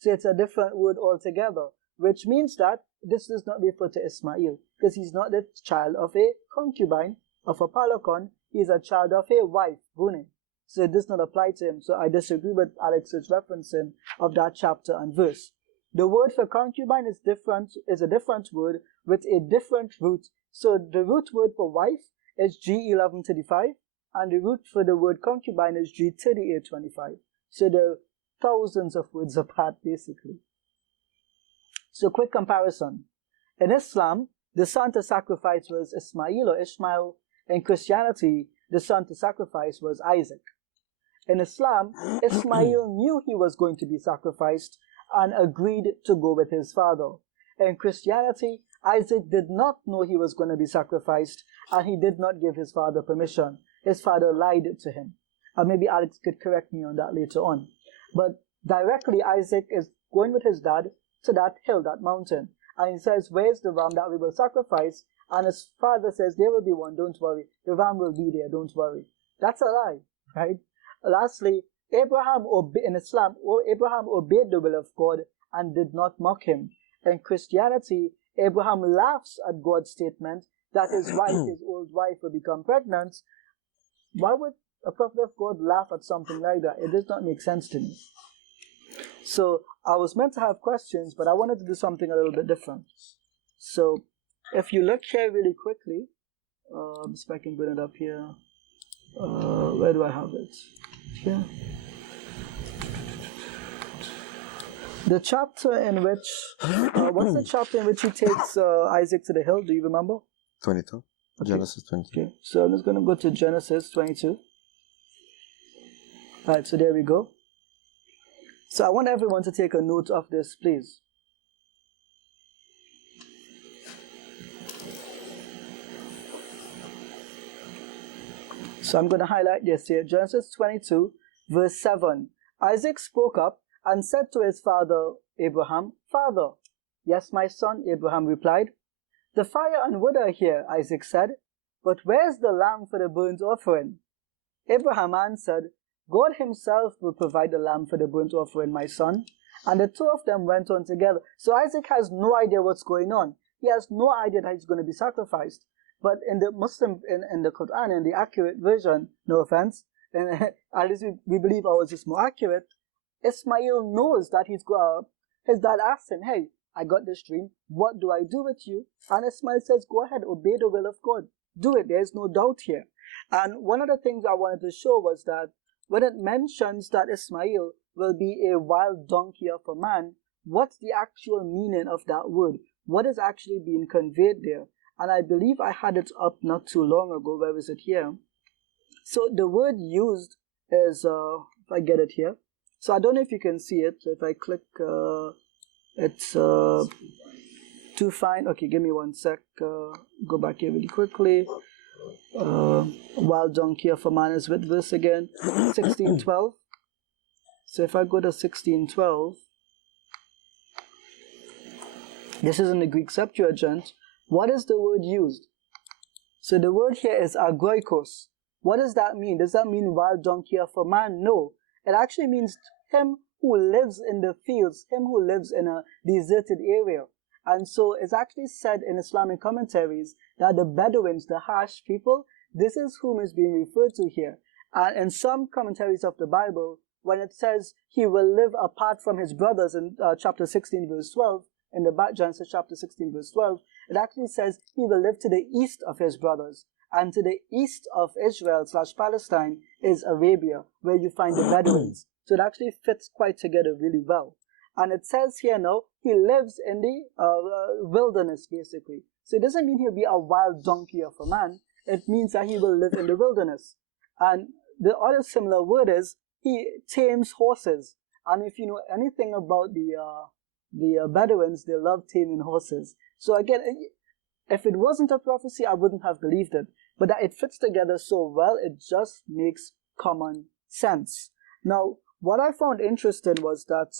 So it's a different word altogether, which means that this does not refer to Ishmael, because he's not the child of a concubine, of a palakon. He's a child of a wife, Gune. So it does not apply to him. So I disagree with Alex's referencing of that chapter and verse. The word for concubine is a different word with a different root. So the root word for wife is G1135, and the root for the word concubine is G3825. So there are thousands of words apart, basically. So quick comparison. In Islam, the son to sacrifice was Ismail or Ishmael. In Christianity, the son to sacrifice was Isaac. In Islam, Ismail knew he was going to be sacrificed and agreed to go with his father. In Christianity, Isaac did not know he was going to be sacrificed, and he did not give his father permission. His father lied to him. And maybe Alex could correct me on that later on. But directly, Isaac is going with his dad to that hill, that mountain. And he says, where's the ram that we will sacrifice? And his father says, there will be one, don't worry. The ram will be there, don't worry. That's a lie, right? Lastly, Abraham obeyed the will of God and did not mock him. In Christianity, Abraham laughs at God's statement that his old wife, will become pregnant. Why would a prophet of God laugh at something like that? It does not make sense to me. So I was meant to have questions, but I wanted to do something a little bit different. So if you look here really quickly, if I can bring it up here. Where do I have it? Here. The chapter in which, what's the chapter in which he takes Isaac to the hill? Do you remember? 22. Okay. Genesis 22. Okay, so I'm just going to go to Genesis 22. Alright, so there we go. So I want everyone to take a note of this, please. So I'm going to highlight this here. Genesis 22, verse 7. Isaac spoke up and said to his father Abraham, Father. Yes, my son, Abraham replied. The fire and wood are here, Isaac said, but where's the lamb for the burnt offering? Abraham answered, God himself will provide the lamb for the burnt offering, my son. And the two of them went on together. So Isaac has no idea what's going on. He has no idea that he's going to be sacrificed. But in the Muslim, in the Qur'an, in the accurate version, no offense, and at least we believe ours is more accurate, Ismail knows that his dad asked him, hey, I got this dream, what do I do with you? And Ismail says, go ahead, obey the will of God. Do it, there's no doubt here. And one of the things I wanted to show was that when it mentions that Ismail will be a wild donkey of a man, what's the actual meaning of that word? What is actually being conveyed there? And I believe I had it up not too long ago. Where is it here? So the word used is, if I get it here. So I don't know if you can see it. So if I click, it's too fine. Okay, give me one sec. Go back here really quickly. Wild donkey of a man is with verse again. 16:12. So if I go to 16:12, this is in the Greek Septuagint. What is the word used? So the word here is agroikos. What does that mean? Does that mean wild donkey of a man? No. It actually means him who lives in the fields, him who lives in a deserted area. And so it's actually said in Islamic commentaries that the Bedouins, the harsh people, this is whom is being referred to here. And in some commentaries of the Bible, when it says he will live apart from his brothers in chapter 16 verse 12, in the back Genesis chapter 16 verse 12, it actually says he will live to the east of his brothers. And to the east of Israel / Palestine is Arabia, where you find the Bedouins. So it actually fits quite together really well. And it says here now, he lives in the wilderness, basically. So it doesn't mean he'll be a wild donkey of a man. It means that he will live in the wilderness. And the other similar word is, he tames horses. And if you know anything about the Bedouins, they love taming horses. So again, if it wasn't a prophecy, I wouldn't have believed it. But that it fits together so well, it just makes common sense. Now, what I found interesting was that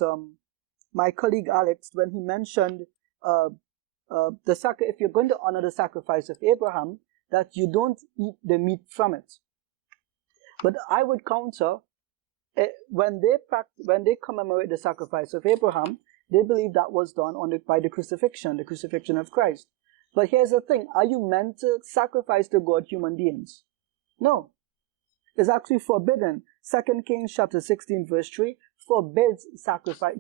my colleague Alex, when he mentioned if you're going to honor the sacrifice of Abraham, that you don't eat the meat from it. But I would counter, when they commemorate the sacrifice of Abraham, they believe that was done by the crucifixion of Christ. But here's the thing: are you meant to sacrifice to God human beings? No, it's actually forbidden. 2 Kings chapter 16 verse 3 forbids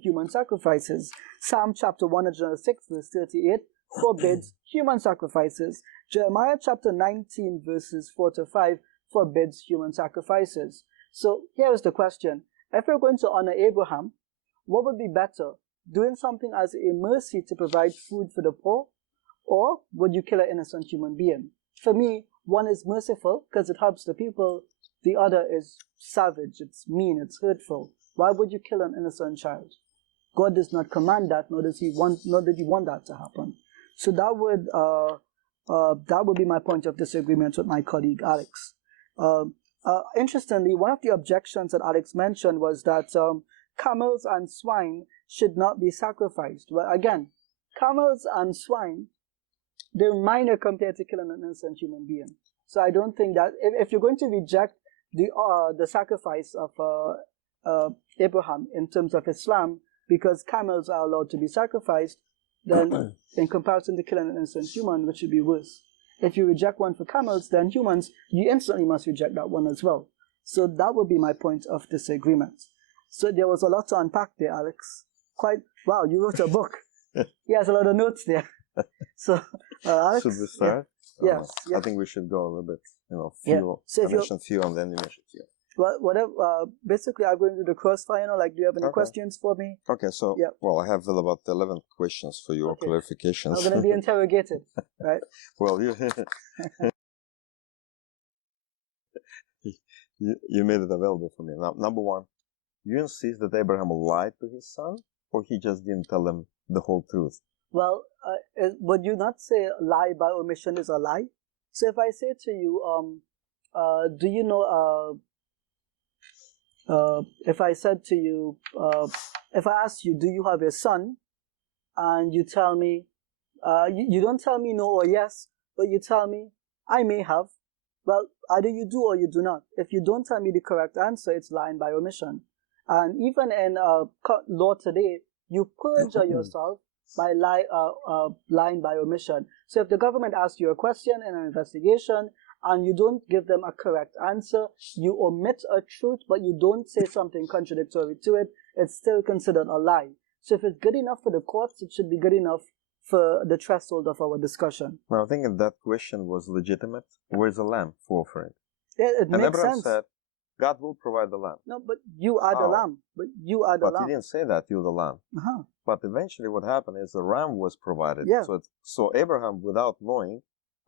human sacrifices. Psalm chapter 106 verse 38 forbids human sacrifices. Jeremiah chapter 19 verses 4 to 5 forbids human sacrifices. So here is the question: if we're going to honor Abraham, what would be better? Doing something as a mercy to provide food for the poor, or would you kill an innocent human being? For me, one is merciful because it helps the people. The other is savage, it's mean, it's hurtful. Why would you kill an innocent child? God does not command that, nor did he want that to happen. So that would be my point of disagreement with my colleague Alex. Interestingly, one of the objections that Alex mentioned was that camels and swine should not be sacrificed. Well, again, camels and swine, they're minor compared to killing an innocent human being. So I don't think that if you're going to reject the sacrifice of Abraham in terms of Islam, because camels are allowed to be sacrificed, then in comparison to killing an innocent human, which would be worse. If you reject one for camels, then humans, you instantly must reject that one as well. So that would be my point of disagreement. So there was a lot to unpack there, Alex. Wow, you wrote a book. Yes, a lot of notes there. So, Alex. Should we start? Yes. I think we should go a little bit, few. Yeah. So I mentioned few and then you mentioned few. Well, whatever. Basically, I'm going to do the crossfire. Do you have any questions for me? Okay, so, I have about 11 questions for your clarifications. I'm going to be interrogated, right? Well, you made it available for me. Now, number one, you insist that Abraham lied to his son, or he just didn't tell him the whole truth? Well, would you not say lie by omission is a lie? So if I say to you, do you know, if I said to you, if I asked you, do you have a son? And you tell me, you don't tell me no or yes, but you tell me, I may have. Well, either you do or you do not. If you don't tell me the correct answer, it's lying by omission. And even in law today, you perjure yourself by lying by omission. So if the government asks you a question in an investigation and you don't give them a correct answer, you omit a truth, but you don't say something contradictory to it, it's still considered a lie. So if it's good enough for the courts, it should be good enough for the threshold of our discussion. Now, I think that question was legitimate. Where's the lamb for offering? Yeah, it makes Abraham sense. said, God will provide the lamb. No, but you are the lamb. But you are the lamb. But he didn't say that, you're the lamb. But eventually what happened is the ram was provided. Yeah. So Abraham, without knowing,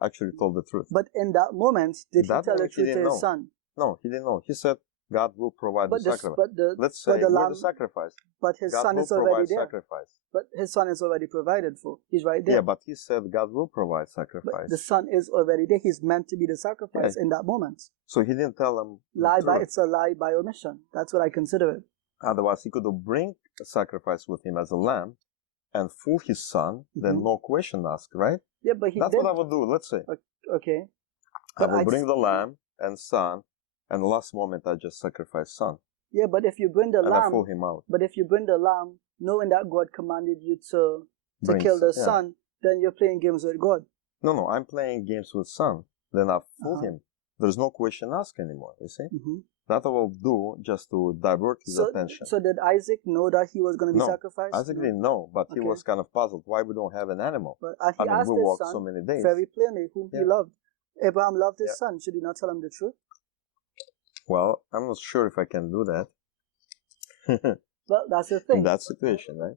actually told the truth. But in that moment, did he tell the truth to his son? No, he didn't know. He said, God will provide the sacrifice. Let's say the sacrifice. But his son is already there. Sacrifice. But his son is already provided for. He's right there. Yeah, but he said God will provide sacrifice. But the son is already there. He's meant to be the sacrifice in that moment. So he didn't tell him. It's a lie by omission. That's what I consider it. Otherwise, he could bring a sacrifice with him as a lamb and fool his son, then no question asked, right? Yeah, but that's what I would do, let's say. Okay. I will bring the lamb and son, and the last moment I just sacrifice son. Yeah, but if you bring the lamb, I fool him out. But if you bring the lamb, knowing that God commanded you to kill the son, then you're playing games with God. No, I'm playing games with son. Then I fool him. There's no question asked anymore, you see? That I will do just to divert his attention. So did Isaac know that he was going to be sacrificed? Isaac didn't know, but he was kind of puzzled why we don't have an animal. But he asked we his walked son so many days. very plainly whom he loved. Abraham loved his son. Should he not tell him the truth? Well, I'm not sure if I can do that. Well, that's the thing. In that situation, right?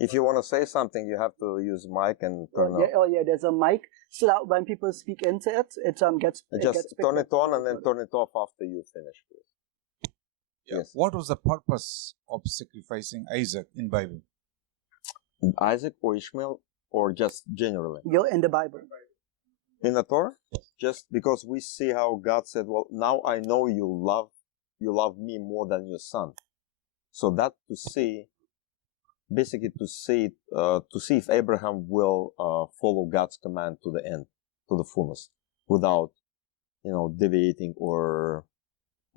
If you want to say something, you have to use mic and turn on. Oh yeah, there's a mic, so that when people speak into it, it gets turn it on and then turn it off after you finish. Yes. What was the purpose of sacrificing Isaac in Bible? Isaac or Ishmael, or just generally? You're in the Bible. In the Torah? Just because we see how God said, well, now I know you love me more than your son. So that to see if Abraham will follow God's command to the end, to the fullness, without, deviating or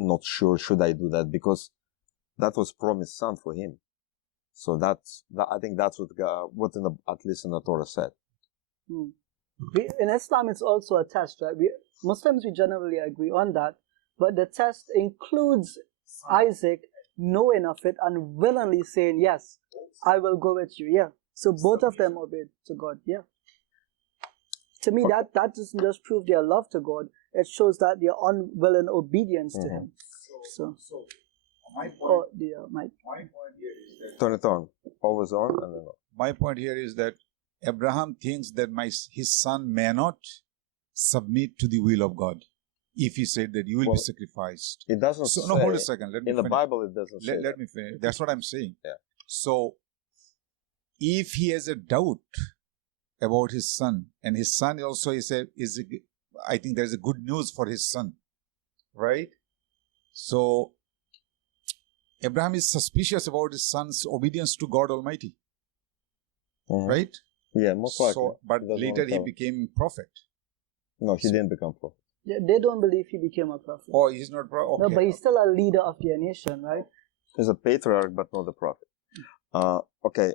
not sure should I do that, because that was promised son for him. So I think that's what at least in the Torah said. In Islam, it's also a test, right? Muslims, we generally agree on that, but the test includes Isaac knowing of it and willingly saying, yes, I will go with you. Yeah. So both of them obeyed to God. Yeah. To me, that doesn't just prove their love to God. It shows that their unwilling obedience to Him. So my point, Mike. my point here is that Turn it on. Always on and then on. my point here is that Abraham thinks that his son may not submit to the will of God if he said that you will be sacrificed. It doesn't So, say. no, hold a second. Let me in the finish. Bible, it doesn't say. Let me finish. That's what I'm saying. Yeah. So, if he has a doubt about his son, and his son also I think there's a good news for his son, right? So, Abraham is suspicious about his son's obedience to God Almighty, right? Yeah, most likely. So, but He doesn't later want to he tell. became prophet. No, he didn't become prophet. Yeah, they don't believe he became a prophet. Oh, he's not prophet. Okay. No, but he's still a leader of their nation, right? He's a patriarch, but not a prophet. Okay.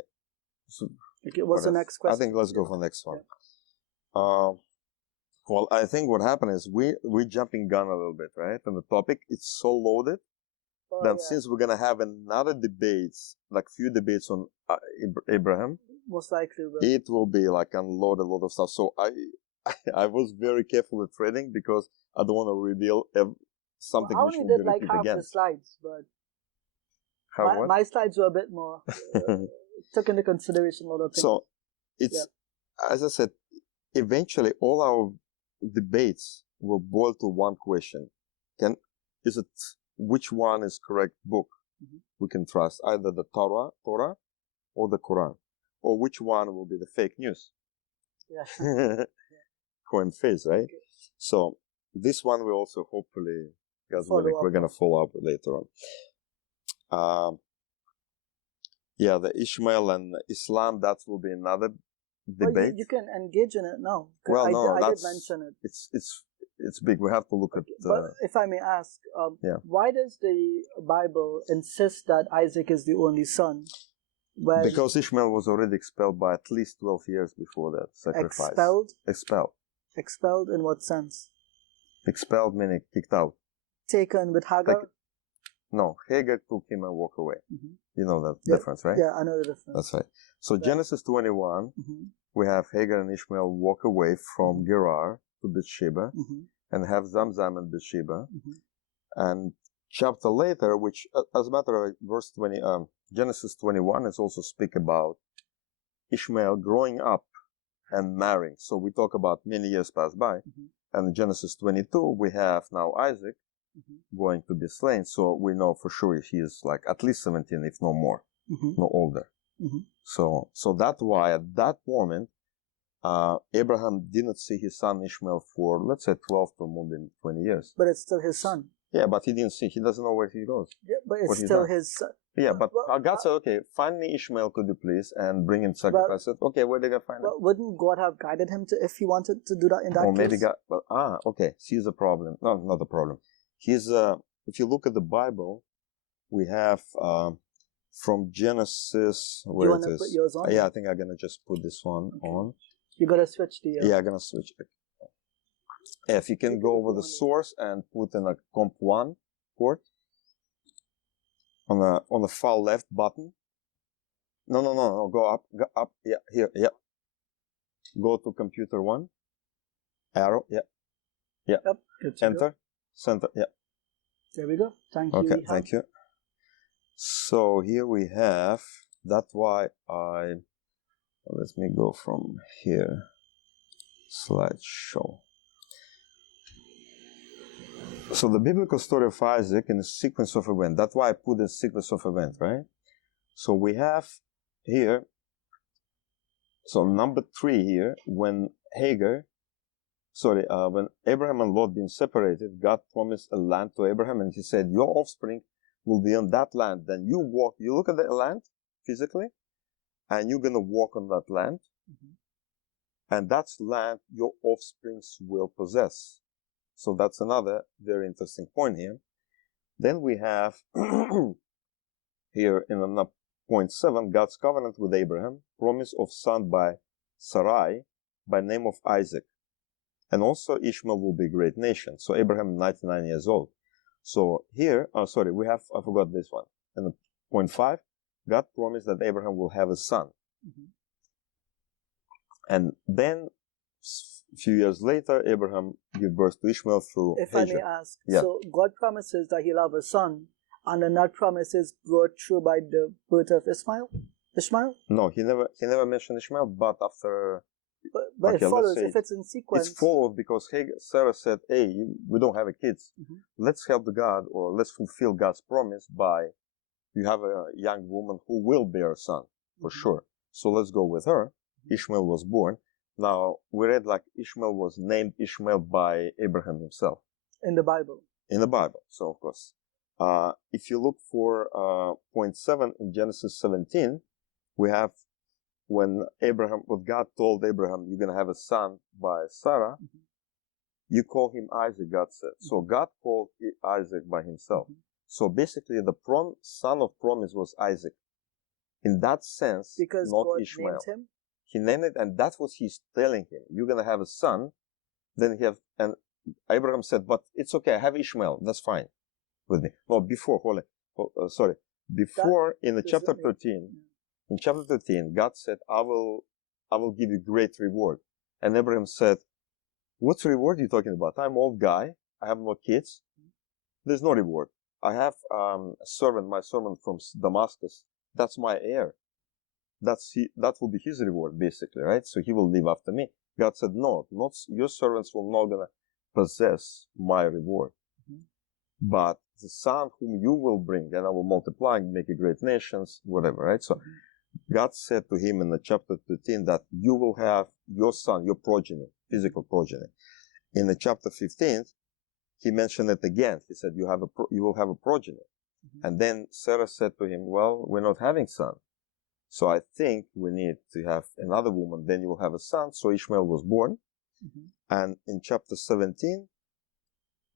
So Okay, what's the next question? I think let's go for the next one. Well, I think what happened is we're jumping gun a little bit, right? And the topic, it's so loaded that since we're going to have another debates, like few debates on Abraham, most likely will. it will be like unload a lot of stuff. So I was very careful with trading because I don't want to reveal something which I will only be did like repeated half again. the slides, but How my slides were a bit more. Took into consideration a lot of things. So it's, as I said, eventually all our debates will boil to one question. Is it which one is correct book we can trust, either the Torah or the Quran, or which one will be the fake news? Yeah. Coin face, right? Okay. So this one we also hopefully, God's Follow willing, up we're gonna follow up later on. Yeah, the Ishmael and Islam, that will be another debate. You can engage in it now. Well, I did that's mention it. It's big. We have to look at. But if I may ask, why does the Bible insist that Isaac is the only son? Because Ishmael was already expelled by at least 12 years before that sacrifice. Expelled. Expelled in what sense? Expelled meaning kicked out. Taken with Hagar? No, Hagar took him and walked away. You know that difference, right? Yeah, I know the difference. That's right. So Genesis 21, we have Hagar and Ishmael walk away from Gerar to Bathsheba and have Zamzam and Bathsheba. And chapter later, which, as a matter of verse 20, Genesis 21 is also speak about Ishmael growing up and marrying. So we talk about many years passed by. And in Genesis 22, we have now Isaac going to be slain. So we know for sure he is like at least 17, if no more, no older. So that's why at that moment, Abraham didn't see his son Ishmael for, let's say, 12 to more than 20 years. But it's still his son. Yeah, but he doesn't know where he goes. Yeah, but it's still his son. Yeah, but God said, okay, find me Ishmael, could you please, and bring in sacrifice. Okay, where did I find it? Wouldn't God have guided him to, if he wanted to do that in that case? Maybe God, okay, here's a problem. No, not a problem. If you look at the Bible, we have, from Genesis, where it is. Do you want to put yours on? Yeah, I think I'm going to just put this one on. You got to switch the... Yeah, I'm going to switch it. If you can go over the source and put in a comp 1 port on the far left button. No, go up, yeah, here, yeah. Go to computer 1, arrow, yeah. Yep, enter, center, yeah. There we go. Thank you. Okay, thank you. So here we have, that's why let me go from here, slideshow. So the biblical story of Isaac in a sequence of events. That's why I put the sequence of events, right? So we have here, so number 3 here, when when Abraham and Lot been separated, God promised a land to Abraham, and he said, your offspring will be on that land. Then you look at the land physically, and you're going to walk on that land, and that's land your offsprings will possess. So that's another very interesting point here. Then we have here in point 7, God's covenant with Abraham, promise of son by Sarai, by name of Isaac. And also Ishmael will be a great nation. So Abraham 99 years old. So here, I forgot this one. In point 5, God promised that Abraham will have a son. Mhm. And then a few years later, Abraham gave birth to Ishmael through If Hagar. I may ask, Yeah. so God promises that he'll have a son, and then that promise is brought true by the birth of Ishmael? No, he never mentioned Ishmael, but after But Okay, it let's follows, say if it's in sequence. it's followed because Sarah said, hey, we don't have a kids. Mhm. Let's help the God, or let's fulfill God's promise by you have a young woman who will bear a son, for Mhm. sure. So let's go with her. Ishmael was born. Now, we read like Ishmael was named Ishmael by Abraham himself In the Bible. in the Bible. So, of course, if you look for point 7 in Genesis 17, we have when God told Abraham, you're going to have a son by Sarah, you call him Isaac, God said. So God called Isaac by himself. So basically, the son of promise was Isaac. In that sense, Because not God Ishmael. named him. He named it, and that's what he's telling him. You're going to have a son. Then and Abraham said, but it's okay, I have Ishmael. That's fine with me. No, before, Before, in the chapter 13, in chapter 13, God said, I will give you great reward. And Abraham said, what reward are you talking about? I'm an old guy. I have no kids. There's no reward. I have my servant from Damascus. That's my heir. That will be his reward, basically, right? So he will live after me. God said, no, your servants will not gonna possess my reward. But the son whom you will bring, and I will multiply and make a great nations, whatever, right? So God said to him in the chapter 13 that you will have your son, your progeny, physical progeny. In the chapter 15, he mentioned it again. He said, you will have a progeny. And then Sarah said to him, well, we're not having son. So I think we need to have another woman, then you will have a son. So Ishmael was born. And in chapter 17,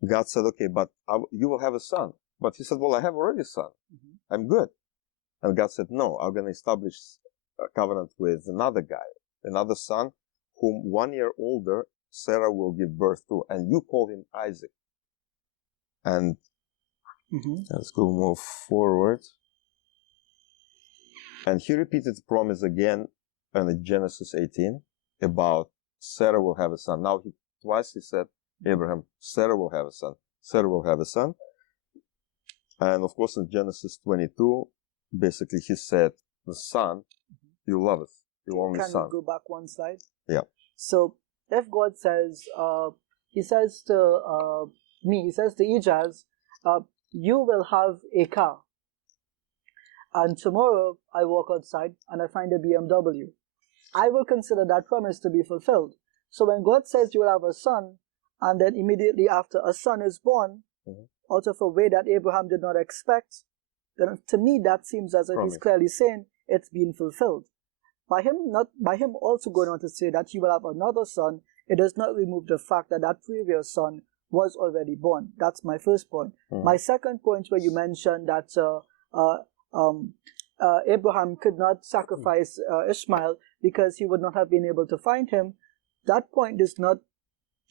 God said, okay, but you will have a son. But he said, well, I have already a son. I'm good. And God said, no, I'm going to establish a covenant with another guy, another son, whom 1 year older Sarah will give birth to. And you call him Isaac. And let's go move forward. And he repeated the promise again in Genesis 18 about Sarah will have a son. Now, twice he said, Abraham, Sarah will have a son. Sarah will have a son. And of course, in Genesis 22, basically he said, the son, you love it, your only son. Can you go back one slide? Yeah. So, if God says, he says to Ijaz, you will have a car. And tomorrow I walk outside and I find a BMW. I will consider that promise to be fulfilled. So when God says you will have a son, and then immediately after a son is born, out of a way that Abraham did not expect, then to me that seems as if he's clearly saying it's been fulfilled. By him also going on to say that you will have another son, it does not remove the fact that that previous son was already born. That's my first point. My second point, where you mentioned that Abraham could not sacrifice Ishmael because he would not have been able to find him, that point does not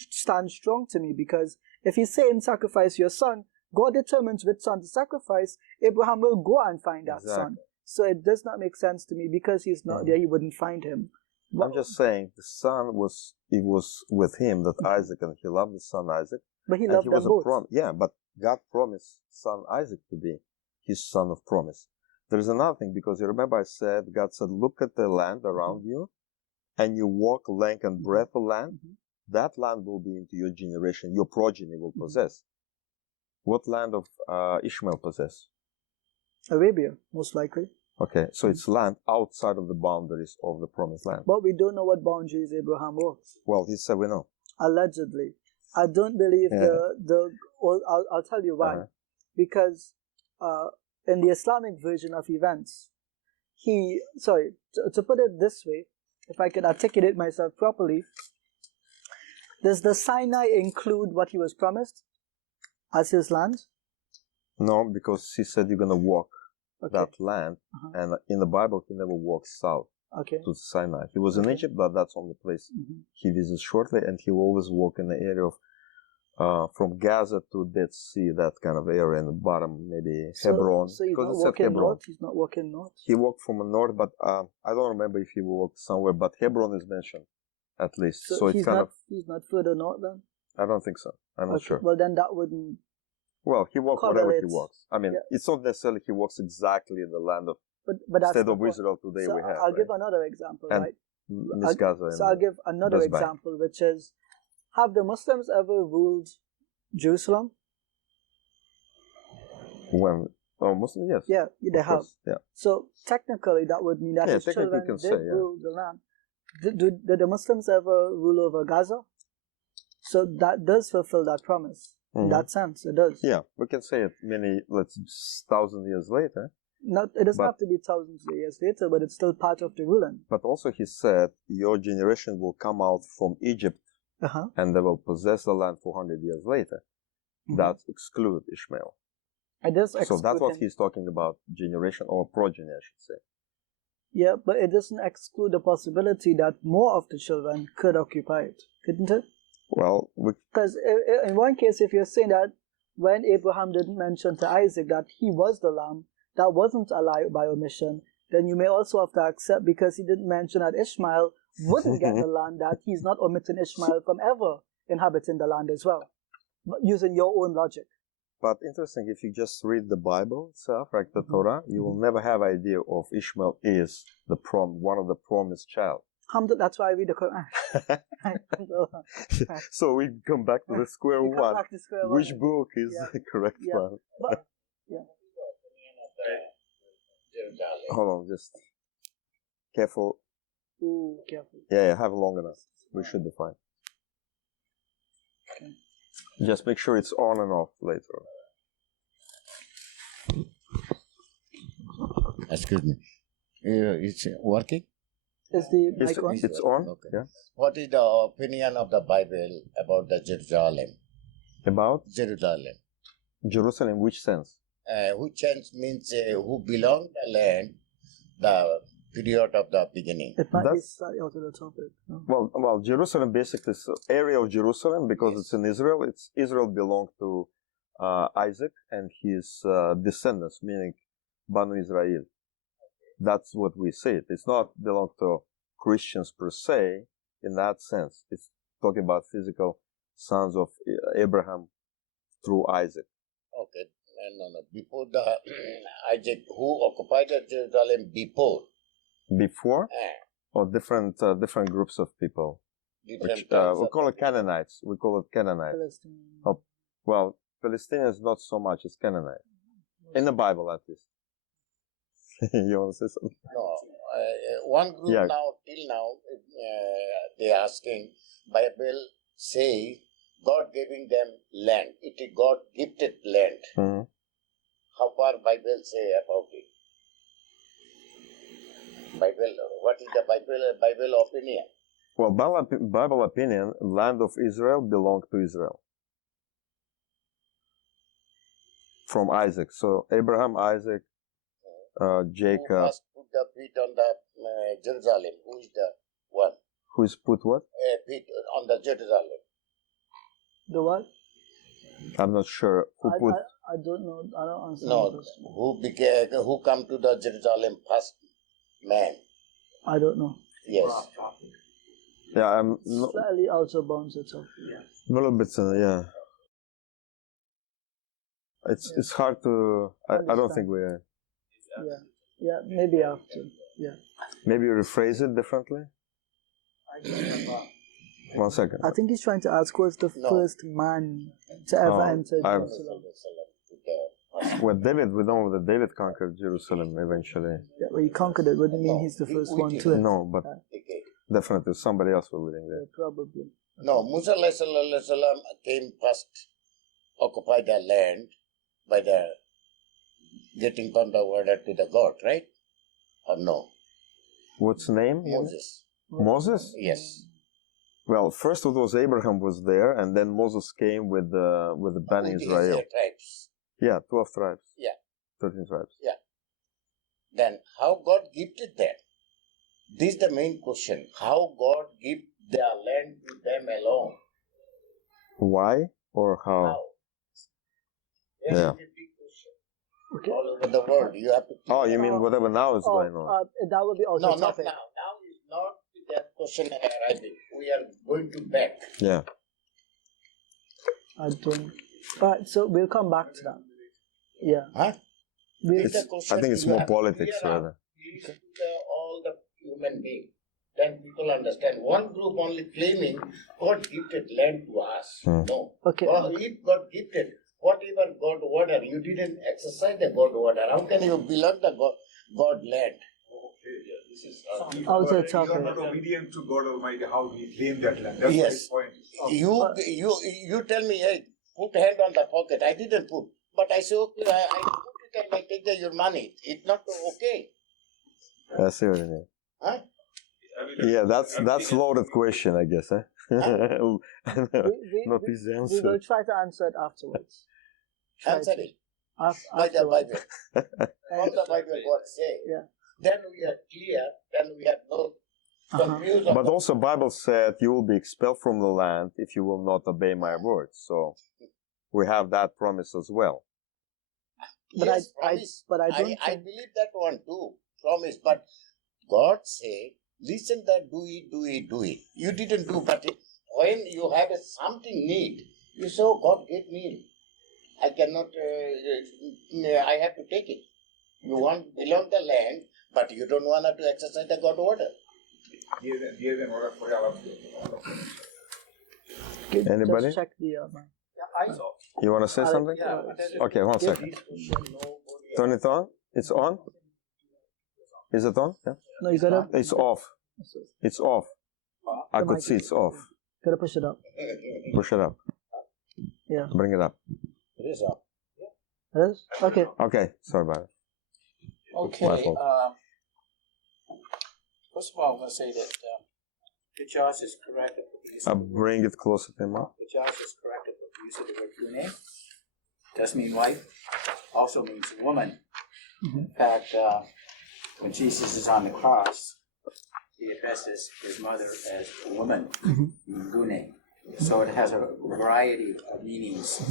stand strong to me, because if he's saying sacrifice your son, God determines which son to sacrifice. Abraham will go and find that son. So it does not make sense to me, because he's not there, he wouldn't find him. I'm just saying, the son was with him, that Isaac, and he loved the son Isaac. But he loved them both. But God promised son Isaac to be his son of promise. There's another thing, because you remember God said, look at the land around you, and you walk length and breadth of land. That land will be into your generation, your progeny will possess. What land of Ishmael possess? Arabia, most likely. Okay, so it's land outside of the boundaries of the promised land. But we don't know what boundaries Abraham walks. Well, he said we know. Allegedly. I don't believe I'll tell you why. Because in the Islamic version of events, to put it this way, if I could articulate myself properly, does the Sinai include what he was promised as his land? No, because he said you're going to walk Okay. that land, and in the Bible, he never walked south Okay. to Sinai. He was in Okay. Egypt, but that's only place Mhm. he visits shortly, and he will always walk in the area of from Gaza to Dead Sea, that kind of area in the bottom, maybe Hebron. So he's because not it said walking Hebron. north. He's not walking north. He walked from the north, but I don't remember if he walked somewhere, but Hebron is mentioned, at least. So it's he's kind not. of, He's not further north then. I don't think so. I'm not Okay. sure. Well, then that wouldn't. Well, he walked wherever he correlates. walks. I mean, Yeah. it's not necessarily he walks exactly in the land of But that's state the of point. Israel today So we have. I'll right? give another example, And right? Miss Gaza. So I'll give another West Bank. example, which is, have the Muslims ever ruled Jerusalem? When Muslim, yes. Yeah, they of have. course, yeah. So technically, that would mean that Yeah, his technically children you can did say, yeah. rule the land. Did the Muslims ever rule over Gaza? So that does fulfill that promise. In Mhm. that sense, it does. Yeah, we can say it many, 1,000 years later. It doesn't But- have to be thousands of years later, but it's still part of the ruling. But also he said, your generation will come out from Egypt Uh-huh. and they will possess the land 400 years later. Mhm. That exclude Ishmael. It does So exclude that's what him. he's talking about, generation or progeny, I should say. Yeah, but it doesn't exclude the possibility that more of the children could occupy it, couldn't it? Well, Because in one case, if you're saying that when Abraham didn't mention to Isaac that he was the lamb, that wasn't a lie by omission, then you may also have to accept, because he didn't mention that Ishmael wouldn't get the land, that he's not omitting Ishmael from ever inhabiting the land as well, using your own logic. But interesting, if you just read the Bible itself, like the Mhm. Torah, you will never have idea of Ishmael is one of the promised child. That's why I read the Quran. So we come back to the square We come one. back to square one Which again. book is Yeah. the correct Yeah. one? But, yeah. Hold on, just careful. Ooh, careful. Yeah, have long enough. We should be fine. Okay. Just make sure it's on and off later. Excuse me. It's working? Is the It's, mic on? it's on? Okay. Yeah. What is the opinion of the Bible about the Jerusalem? About Jerusalem. Jerusalem, which sense? Who changed means who belong the land, the period of the beginning. It might be That's- slightly out of the topic. No? Well, Jerusalem basically is the area of Jerusalem because Yes. it's in Israel. Israel belonged to Isaac and his descendants, meaning Banu Israel. That's what we say. It's not belong to Christians per se in that sense. It's talking about physical sons of Abraham through Isaac. Okay. No. Before the Isaac, who occupied the Jerusalem before? Before, Eh, or different groups of people. different Which, kinds we of call it people. Canaanites. We call it Canaanites. Palestine. Oh, well, Palestinians not so much as Canaanite. In the Bible, at least. You want to say something? No, one group Yeah. now, till now, they asking, Bible say God giving them land. It is God gifted land. Mhm. How far Bible say about it? Bible, what is the Bible opinion? Well, Bible opinion, land of Israel belonged to Israel. From Isaac. So Abraham, Isaac, Who Jacob. first put the feet on the Jerusalem? Who is the one? Who's put what? Feet on the Jerusalem. The what? I'm not sure who put. I don't know. I don't understand. No, the question. who come to the Jerusalem first man? I don't know. Yes. Yeah, I'm not, Slightly out of bounds itself. a little bit. Yeah. It's hard to. I don't Understand. think we. Yeah, maybe I have to. Yeah. Maybe rephrase it differently. 1 second. I think he's trying to ask who's the No. first man to ever enter I've- Jerusalem. With David, we know that David conquered Jerusalem eventually. Yeah, well, he conquered it. Wouldn't mean he's the first one to it. No, but Okay. definitely somebody else was living Yeah, there. probably. No, Musa alayhi salam came first, occupied the land by the getting from the order to the God, right? Or no? What's the name? Moses. Moses? Yes. Well, first it was Abraham was there, and then Moses came with the Bani With his Israel. tribes. Yeah, 12 tribes. Yeah. 13 tribes. Then how God gifted them? This is the main question. How God give the land to them alone? Why or how? How? This Yeah. is a big question. Okay. All over the world, you have to. Oh, you mean whatever now is Oh, going on? that would be also No, a not topic. now. Now is not that question arriving. We are going to back. Yeah. I don't. So we'll come back to that. Yeah. Huh? We'll, It's a question I think it's you more have to politics clear out. rather. Listen to all the human beings. Then people understand. One group only claiming God gifted land to us. No. Okay. Well, if God gifted, whatever God order, you didn't exercise the God order. How can you belong the God land? Okay, yeah, this is. Also a You are topic. not obedient to God Almighty. How do you claim that land? That's Yes. my point. You tell me, hey, put hand on the pocket. I didn't put. But I say, okay, I put it and I take your money. It's not okay. I see what you mean. Huh? Yeah, that's loaded question, I guess. Huh? Not easy we answer. will try to answer it afterwards. Try Answer to- it. By the afterwards. Bible. From the Bible, God say. Yeah. Then we are clear. Then we are no confused. But also Bible said you will be expelled from the land if you will not obey my words. So we have that promise as well. But Yes, I promise. but I don't I think- believe that one too. Promise. But God say, listen that do it. You didn't do, but when you have something need, you say, oh, God gave me. I cannot, I have to take it. You want to belong the land, but you don't want to exercise the God order. Diez en hora por allá. Anybody? Just check the mic. You want to say Alex, something? Yeah, Okay, 1 second. Turn it on. It's on. Is it on? Yeah. No, you gotta It's off. It's off. I could see it's off. push it up. Push it up. Yeah. Bring it up. It is up. It is? Okay. Okay. Sorry about it. Okay. My fault. First of all, I'm going to say that Josh is correct. Bring it closer to him. Josh is correct with the use of the word gune. Does mean wife. Also means woman. In fact, when Jesus is on the cross, he addresses his mother as a woman, gune. So it has a variety of meanings.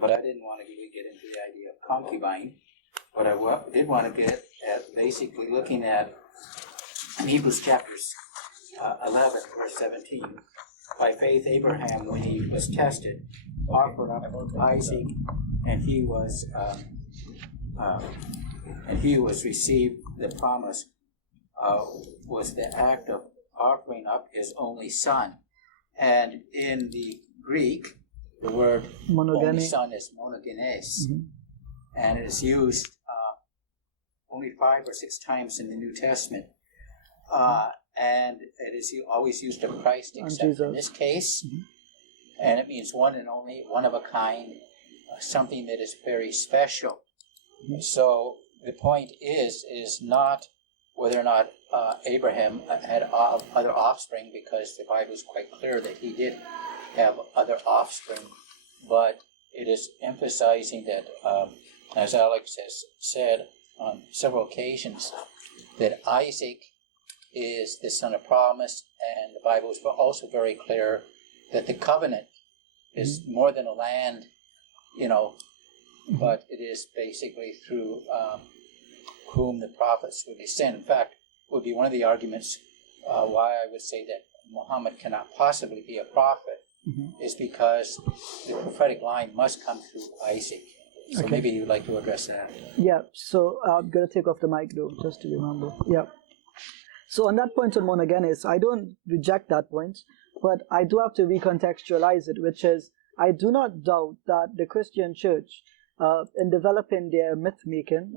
But I didn't want to really get into the idea of concubine. But I did want to get at basically looking at Hebrews chapters 11, verse 17. By faith, Abraham, when he was tested, offered up Isaac, and he was received the promise. Was the act of offering up his only son, and in the Greek, the word only Monogamy. son is monogenes, and it is used only 5 or 6 times in the New Testament. And it is always used of Christ, except in this case. And it means one and only, one of a kind, something that is very special. So the point is not whether or not Abraham had other offspring, because the Bible is quite clear that he did have other offspring, but it is emphasizing that, as Alex has said on several occasions, that Isaac is the son of promise, and the Bible is also very clear that the covenant is more than a land, but it is basically through whom the prophets would descend. In fact, would be one of the arguments why I would say that Muhammad cannot possibly be a prophet, is because the prophetic line must come through Isaac. So maybe you'd like to address that. Yeah, so I'm going to take off the mic though, just to remember. Yeah. So on that point on monogenes, I don't reject that point, but I do have to recontextualize it, which is, I do not doubt that the Christian church, in developing their myth-making,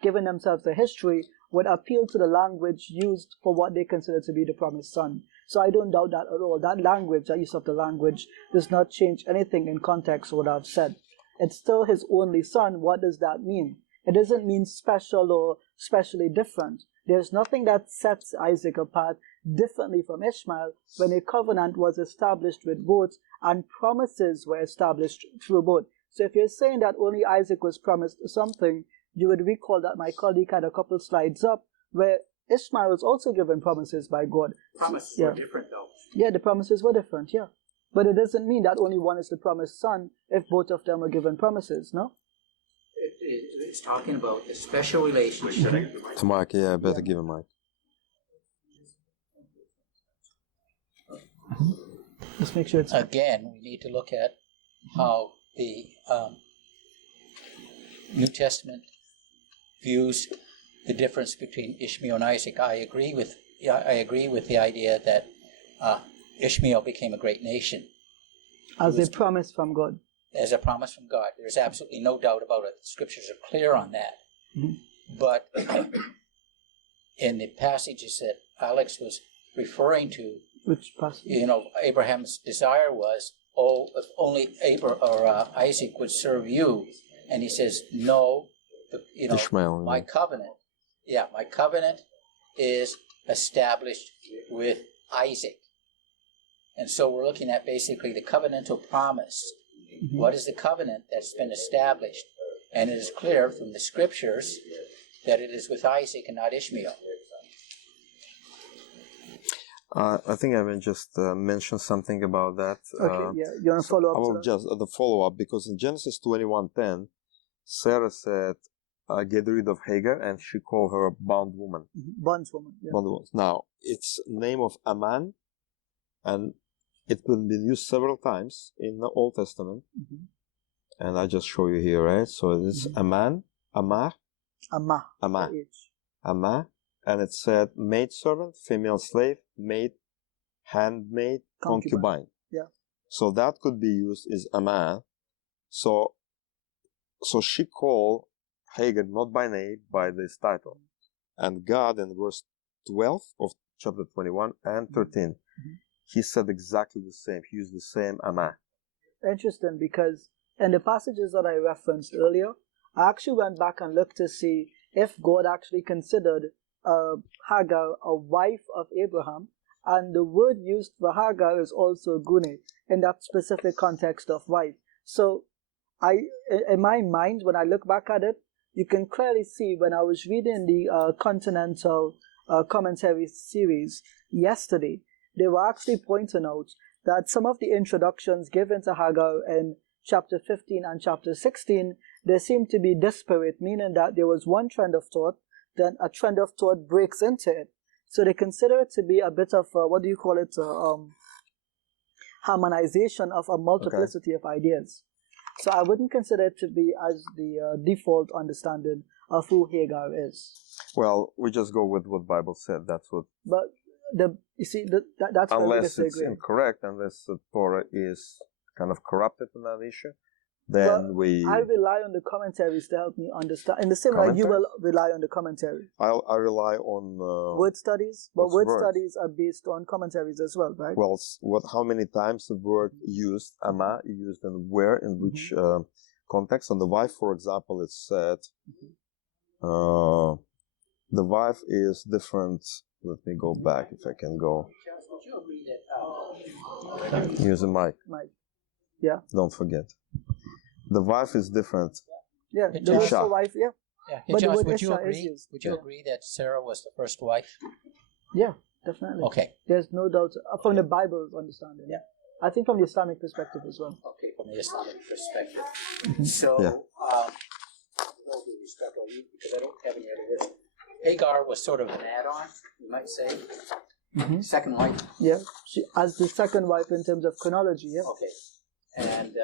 giving themselves a history, would appeal to the language used for what they consider to be the promised son. So I don't doubt that at all. That language, that use of the language, does not change anything in context of what I've said. It's still his only son. What does that mean? It doesn't mean special or specially different. There's nothing that sets Isaac apart differently from Ishmael when a covenant was established with both and promises were established through both. So if you're saying that only Isaac was promised something, you would recall that my colleague had a couple slides up where Ishmael was also given promises by God. Promises Yeah. were different, though. Yeah, the promises were different, yeah. But it doesn't mean that only one is the promised son if both of them are given promises, no? It's talking about a special relationship. To Mike, yeah, I better give him Mike. Just make sure it's... Again, we need to look at how the New Testament views the difference between Ishmael and Isaac. I agree with the idea that Ishmael became a great nation. As a promise from God. As a promise from God. There's absolutely no doubt about it. The scriptures are clear on that. But in the passages that Alex was referring to, Which passage? Abraham's desire was, if only Isaac would serve you. And he says, no, Ishmael, my covenant is established with Isaac. And so we're looking at basically the covenantal promise. What is the covenant that's been established? And it is clear from the scriptures that it is with Isaac and not Ishmael. I think I will just mention something about that. Okay, yeah. You want to follow up? I will to that? just the follow-up, because in Genesis 21:10, Sarah said, get rid of Hagar, and she called her a bondwoman. Bondswoman. Yeah. Bondwoman. Now, it's name of Aman, and it's been used several times in the Old Testament. And I just show you here, right? So it's Aman, Amah, Amma. Amah, H. Amah, and it said maidservant, female slave, maid, handmaid, concubine. Yeah. So that could be used as Amah. So she called Hagar not by name, by this title. And God in verse 12 of chapter 21 and 13, he said exactly the same. He used the same Amah. Interesting, because in the passages that I referenced earlier, I actually went back and looked to see if God actually considered Hagar a wife of Abraham, and the word used for Hagar is also gune in that specific context of wife. So in my mind, when I look back at it, you can clearly see when I was reading the Continental Commentary series yesterday, they were actually pointing out that some of the introductions given to Hagar in chapter 15 and chapter 16, they seem to be disparate, meaning that there was one trend of thought, then a trend of thought breaks into it. So they consider it to be a bit of, harmonization of a multiplicity of ideas. So I wouldn't consider it to be as the default understanding of who Hagar is. Well, we just go with what Bible said. That's what. But that's where we unless disagree. it's incorrect, unless the Torah is kind of corrupted in that issue, then I rely on the commentaries to help me understand. In the same way, you will rely on the commentary. I rely on word studies, but word word? studies are based on commentaries as well, right? Well, how many times the word used, Ama, used and where, in which context? On the wife, for example, it's said, the wife is different. Let me go back if I can go. Would you agree that Use a mic. Yeah. Don't forget. The wife is different. Yeah, the word for wife, yeah. Hey, But the Josh, word would you Isha is agree? used. Would you agree that Sarah was the first wife? Yeah, definitely. Okay. There's no doubt from the Bible's understanding. Yeah. I think from the Islamic perspective as well. Okay, from the Islamic perspective. So, with all due respect, because I don't have any other words, Hagar was sort of an add-on, you might say. Second wife. Yeah, she as the second wife in terms of chronology. Yeah. Okay, and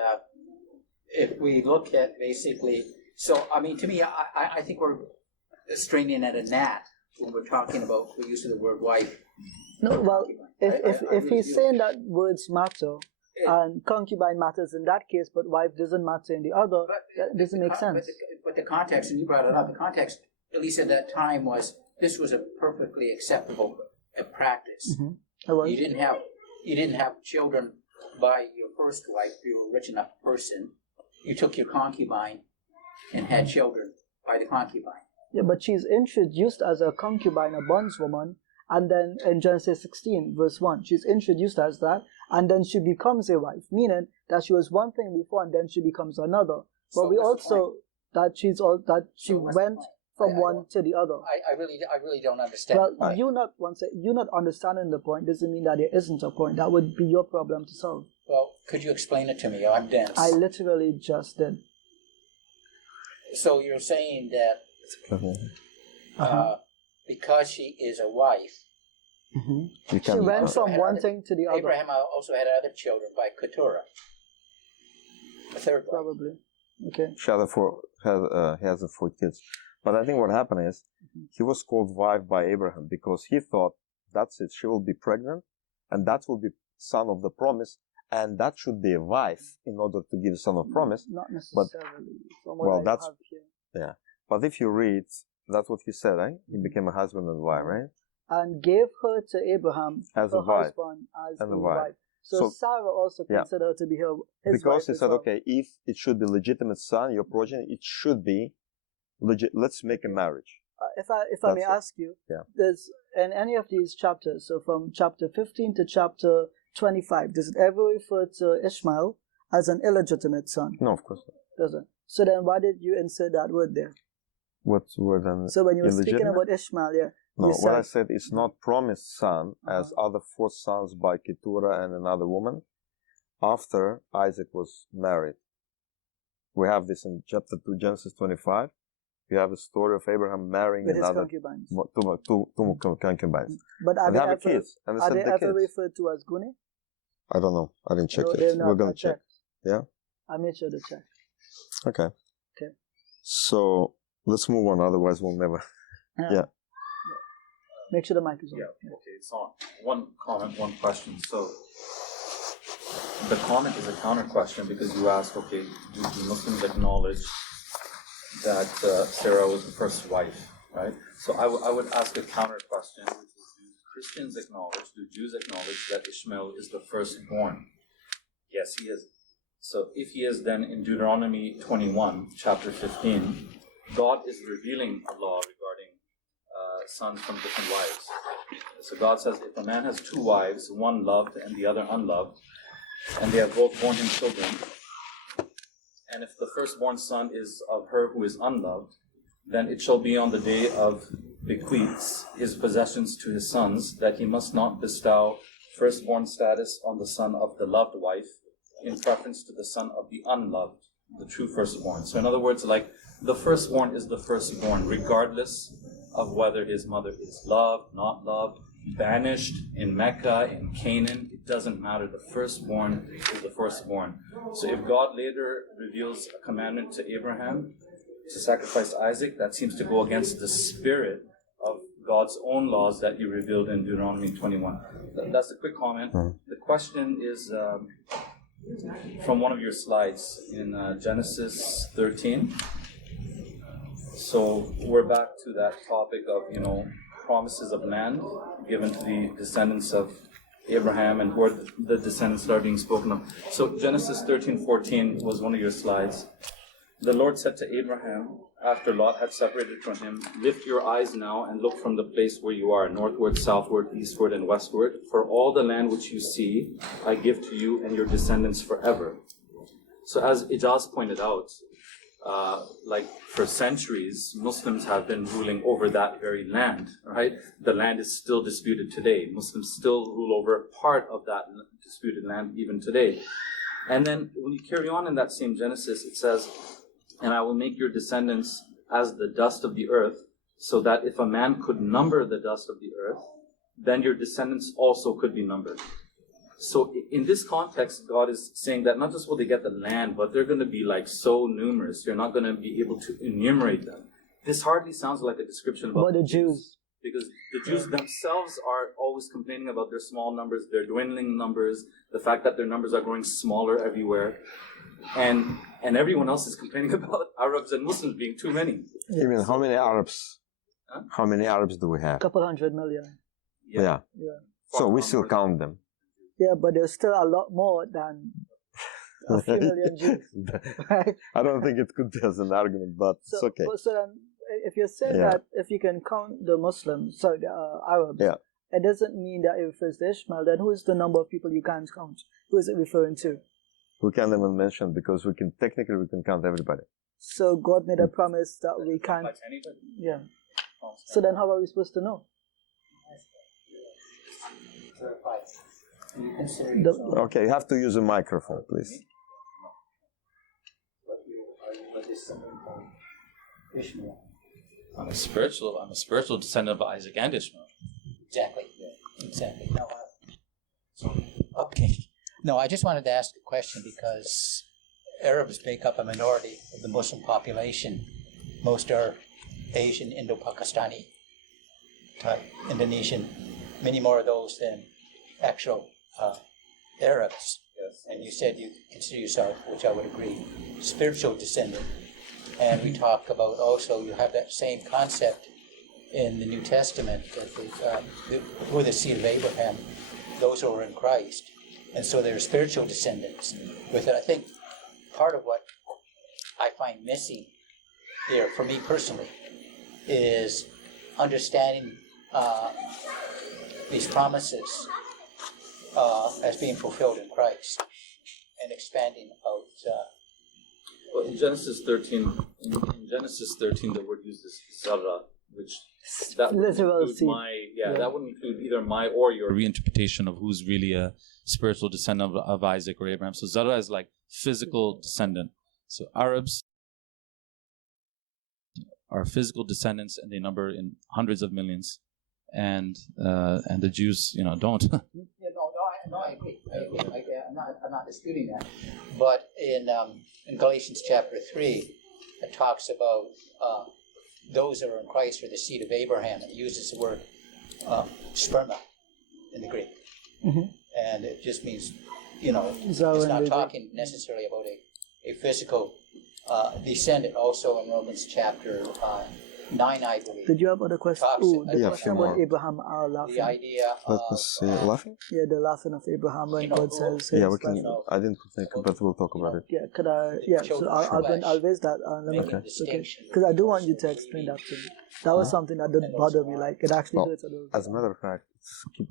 if we look at basically, so I mean, to me, I think we're straining at a gnat when we're talking about the use of the word wife. No, well, if really he's saying that words matter and concubine matters in that case, but wife doesn't matter in the other, that doesn't make sense. But the context, and you brought it up, the context, at least at that time, was this was a perfectly acceptable practice. You didn't have children by your first wife. If you were a rich enough person, you took your concubine and had children by the concubine. Yeah, but she's introduced as a concubine, a bondswoman, and then in Genesis 16, verse 1, she's introduced as that, and then she becomes a wife, meaning that she was one thing before and then she becomes another. But So we what's the also, that she So what's the went point? from I one don't- to the other. I really don't understand. Well, you not understanding the point doesn't mean that there isn't a point. That would be your problem to solve. Well, could you explain it to me? I'm dense. I literally just did. So you're saying that because she is a wife, You She can, went from had one other- thing to the other. Abraham also had other children by Keturah, the third wife. Probably. Okay. she had he has 4 kids. But I think what happened is he was called wife by Abraham because he thought that's it, she will be pregnant and that will be son of the promise, and that should be a wife in order to give son of promise. Not necessarily. From what well, I that's- have here. Yeah. But if you read, that's what he said, right? He became a husband and wife, right? And gave her to Abraham, As her a wife. husband, as And a a wife. wife. So, So- Sarah also yeah. considered her to be his Because wife he as said, well. okay, if it should be legitimate son, your progeny, it should be legit. Let's make a marriage. If I may That's it. ask you, Yeah. there's in any of these chapters, so from chapter 15 to chapter 25, does it ever refer to Ishmael as an illegitimate son? No, of course not. Doesn't. So then why did you insert that word there? What word then? So when you were speaking Illegitimate? about Ishmael, yeah, No, you what I said, said is not promised son as other 4 sons by Keturah and another woman after Isaac was married. We have this in chapter 2, Genesis 25. We have a story of Abraham marrying with his another concubines. two concubines. But are And they have ever, kids. And they are said they the ever kids. referred to as Gune? I don't know. I didn't check No, it. they're not. We're gonna I check. checked. Yeah? I made sure to check. Okay. Okay. So let's move on, otherwise we'll never. Yeah. Make sure the mic is on. Yeah, okay, it's on. One comment, one question. So the comment is a counter question because you ask, okay, do Muslims acknowledge that Sarah was the first wife, right? So I would ask a counter question, which is, do Christians acknowledge, do Jews acknowledge that Ishmael is the firstborn? Yes, he is. So if he is, then in Deuteronomy 21, chapter 15, God is revealing a law regarding sons from different wives. So God says, if a man has 2 wives, one loved and the other unloved, and they have both borne him children, and if the firstborn son is of her who is unloved, then it shall be on the day of bequeaths his possessions to his sons, that he must not bestow firstborn status on the son of the loved wife in preference to the son of the unloved, the true firstborn. So in other words, like, the firstborn is the firstborn, regardless of whether his mother is loved, not loved, banished in Mecca, in Canaan. It doesn't matter. The firstborn is the firstborn. So if God later reveals a commandment to Abraham to sacrifice Isaac, that seems to go against the spirit of God's own laws that he revealed in Deuteronomy 21. That's a quick comment. The question is from one of your slides in Genesis 13. So we're back to that topic of, promises of land given to the descendants of Abraham, and who are the descendants that are being spoken of. So Genesis 13:14 was one of your slides. The Lord said to Abraham, after Lot had separated from him, lift your eyes now and look from the place where you are, northward, southward, eastward, and westward. For all the land which you see, I give to you and your descendants forever. So as Ijaz pointed out, for centuries, Muslims have been ruling over that very land, right? The land is still disputed today. Muslims still rule over part of that disputed land even today. And then when you carry on in that same Genesis, it says, and I will make your descendants as the dust of the earth, so that if a man could number the dust of the earth, then your descendants also could be numbered. So in this context, God is saying that not just will they get the land, but they're going to be like so numerous, you're not going to be able to enumerate them. This hardly sounds like a description about the Jews. Because the Jews themselves are always complaining about their small numbers, their dwindling numbers, the fact that their numbers are growing smaller everywhere. And everyone else is complaining about Arabs and Muslims being too many. Even how many Arabs? Huh? How many Arabs do we have? Couple 100 million. Yeah. So we still count them. Yeah, but there's still a lot more than a few million Jews. Right? I don't think it could be as an argument, but So, it's okay. So then, if you're saying Yeah. that if you can count the Muslims, the Arabs, Yeah. it doesn't mean that it refers to Ishmael. Then who is the number of people you can't count? Who is it referring to? We can't even mention because we can count everybody. So God made a promise that we can't. Yeah. So then how are we supposed to know? Okay, you have to use a microphone, please. I'm a spiritual descendant of Isaac and Ishmael. Exactly. Exactly. No, okay. No, I just wanted to ask a question because Arabs make up a minority of the Muslim population. Most are Asian, Indo-Pakistani type, Indonesian. Many more of those than actual Arabs. Yes. And you said you consider yourself, which I would agree, spiritual descendant. And we talk about also, you have that same concept in the New Testament that who are the seed of Abraham, those who are in Christ. And so they're spiritual descendants with it. I think part of what I find missing here, for me personally, is understanding these promises as being fulfilled in Christ and expanding out. Well, in Genesis 13, the word used is zara, which that would include that would include either my or your reinterpretation of who's really a spiritual descendant of Isaac or Abraham. So zara is like physical descendant. So Arabs are physical descendants, and they number in hundreds of millions, and the Jews, don't. No, I agree. I'm not disputing that. But in Galatians chapter 3, it talks about those that are in Christ are the seed of Abraham. It uses the word sperma in the Greek. Mm-hmm. And it just means, it's not talking necessarily about a physical descendant. Also in Romans chapter 9, I believe. Did you have other questions? The question about Abraham are laughing. The idea Let us see. Laughing? Yeah, the laughing of Abraham when God says. Yeah, we can. I didn't think, but we'll talk about it. Yeah, could I? Yeah, so I'll raise that. Okay. Because I do want you to explain that to me. That was something that didn't bother me. Like it actually hurts a little. As a matter of fact, it's keep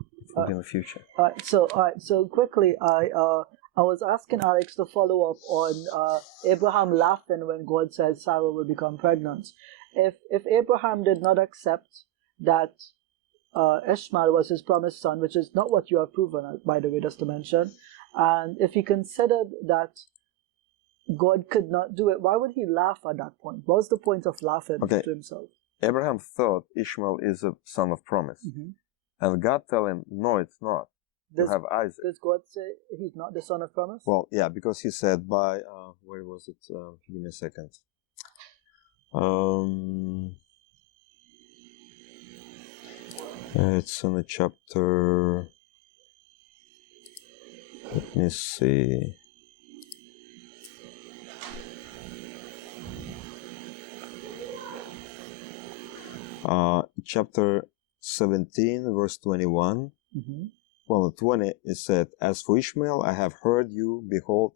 in the future. All right. So quickly, I was asking Alex to follow up on Abraham laughing when God says Sarah will become pregnant. If Abraham did not accept that Ishmael was his promised son, which is not what you have proven, by the way, just to mention, and if he considered that God could not do it, why would he laugh at that point? What was the point of laughing to himself? Abraham thought Ishmael is a son of promise. Mm-hmm. And God tell him, no, it's not. You have Isaac. Does God say he's not the son of promise? Well, yeah, because he said by, where was it? Give me a second. It's in the chapter. Let me see. Chapter 17, verse 21. Mm-hmm. Well, 20 it said, "As for Ishmael, I have heard you. Behold,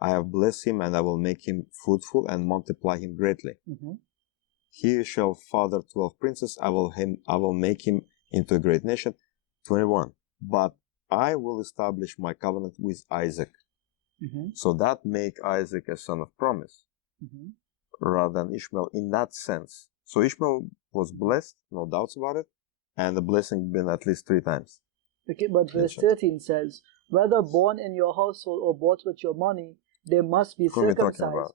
I have blessed him, and I will make him fruitful and multiply him greatly. Mm-hmm. He shall father 12 princes. I will make him into a great nation." 21. "But I will establish my covenant with Isaac." Mm-hmm. So that make Isaac a son of promise, mm-hmm, rather than Ishmael in that sense. So Ishmael was blessed, no doubts about it, and the blessing been at least 3 times. Okay, but verse 13 says, "Whether born in your household or bought with your money, they must be circumcised."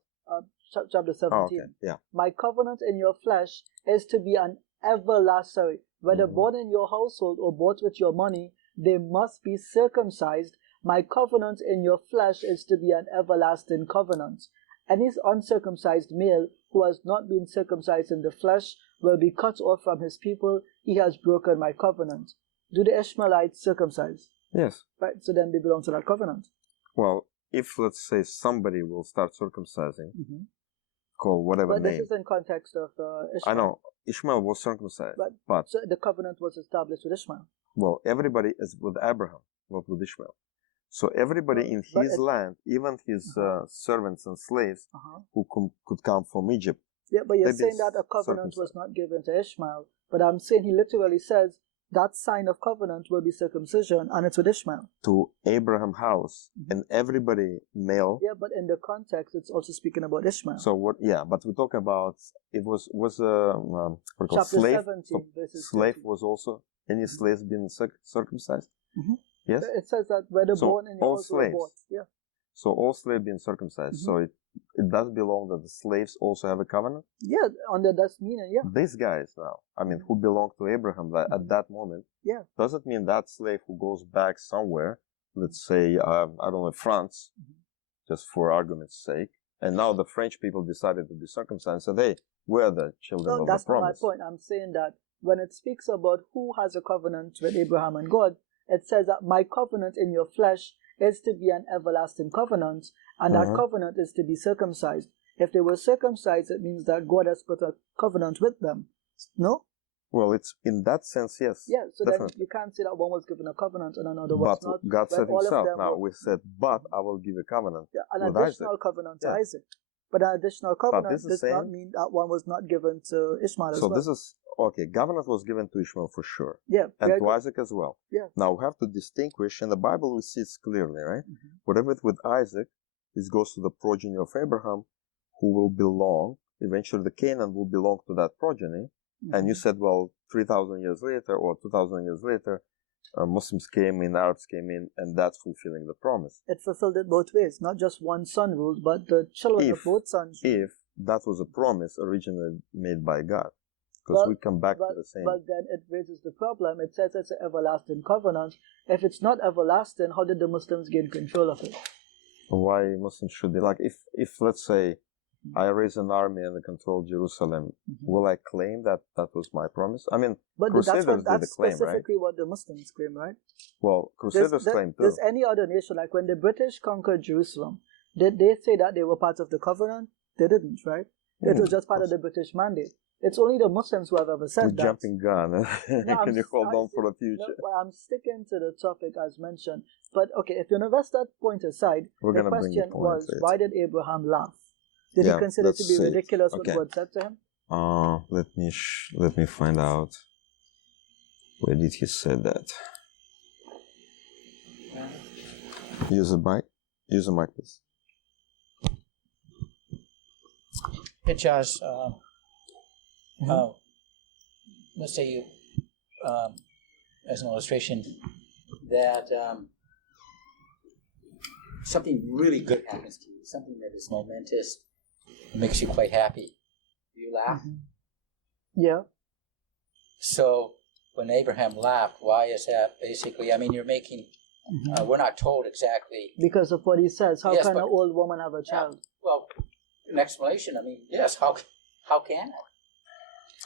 Chapter 17. Oh, okay. Yeah. "My covenant in your flesh is to be an everlasting. Whether mm-hmm, born in your household or bought with your money, they must be circumcised. My covenant in your flesh is to be an everlasting covenant. Any uncircumcised male who has not been circumcised in the flesh will be cut off from his people. He has broken my covenant." Do the Ishmaelites circumcise? Yes. Right, so then they belong to that covenant. Well, if, let's say, somebody will start circumcising, mm-hmm, call whatever name. But this is in context of Ishmael. I know. Ishmael was circumcised. But so the covenant was established with Ishmael. Well, everybody is with Abraham, not with Ishmael. So everybody in his land, even his servants and slaves who could come from Egypt. Yeah, but you're saying that a covenant was not given to Ishmael. But I'm saying he literally says, that sign of covenant will be circumcision, and it's with Ishmael. To Abraham's house, and everybody male. Yeah, but in the context, it's also speaking about Ishmael. So what? Yeah, but we talk about it was Chapter slave. 17, So verses slave 30. was also any slaves being circumcised. Mhm. Yes. It says that whether So born in your all house or slaves. born. Yeah. So all slaves being circumcised. So it does belong that the slaves also have a covenant. Yeah, under that meaning, yeah. These guys now, I mean, who belong to Abraham at that moment, Yeah. does it mean that slave who goes back somewhere, let's say, I don't know, France, just for argument's sake, and now the French people decided to be circumcised, so they were the children No, of that's the not my promise. point. I'm saying that when it speaks about who has a covenant with Abraham and God, it says that my covenant in your flesh is to be an everlasting covenant, and that covenant is to be circumcised. If they were circumcised, it means that God has put a covenant with them. No? Well, it's in that sense, yes. Yeah, so definitely. then you can't say that one was given a covenant and another was But not. God said when all of himself, them now were- we said, but I will give a covenant Yeah, an with additional Isaac. covenant to Yeah. Isaac. But an additional covenant this is does not saying- mean that one was not given to Ishmael as So well. this is, okay, covenant was given to Ishmael for sure, Yeah, and very to good. Isaac as well. Yeah. Now we have to distinguish, in the Bible we see it clearly, right? Mm-hmm. Whatever it with Isaac, this goes to the progeny of Abraham, who will belong, eventually the Canaan will belong to that progeny. And you said, well, 3,000 years later or 2,000 years later, Muslims came in, Arabs came in, and that's fulfilling the promise. It fulfilled it both ways. Not just one son ruled, but the children of If- both sons. If that was a promise originally made by God. Because Well, we come back but, to the same. but then it raises the problem. It says it's an everlasting covenant. If it's not everlasting, how did the Muslims gain control of it? Why Muslims should be like, if let's say I raise an army and control Jerusalem, will I claim that that was my promise? I mean, But Crusaders that's did the claim, right? specifically what the Muslims claim, right? Well, Crusaders claim too. There's any other nation, like when the British conquered Jerusalem, did they say that they were part of the covenant? They didn't, right? It was just part of the British mandate. It's only the Muslims who have ever said that. Jumping gun. No, Can you hold on for the No, future? but I'm sticking to the topic as mentioned. But okay, if you rest that point aside, We're the gonna bring the question point was, to it. why did Abraham laugh? Did he Yeah, consider it to let's be see. ridiculous what Okay. God said to him? Let me find out. Where did he say that? Use a mic. Use a mic, please. Hey, Josh, let's say you, as an illustration, that something really good happens to you, something that is momentous, makes you quite happy. You laugh. Yeah. So when Abraham laughed, why is that? Basically, I mean, you're making. We're not told exactly. Because of what he says. How Yes, can but- an old woman have a child? Well, an explanation. I mean, yes. How can it?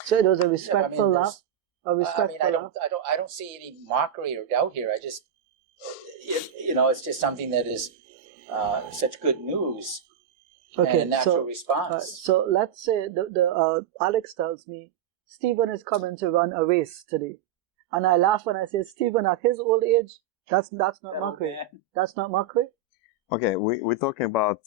So it was a Yeah, respectful there's- laugh. A respectful laugh. I don't see any mockery or doubt here. I just, it's just something that is such good news and a Okay, natural so response. so let's say the Alex tells me Stephen is coming to run a race today, and I laugh when I say Stephen at his old age. That's not That old mockery. man. That's not mockery. Okay, we're talking about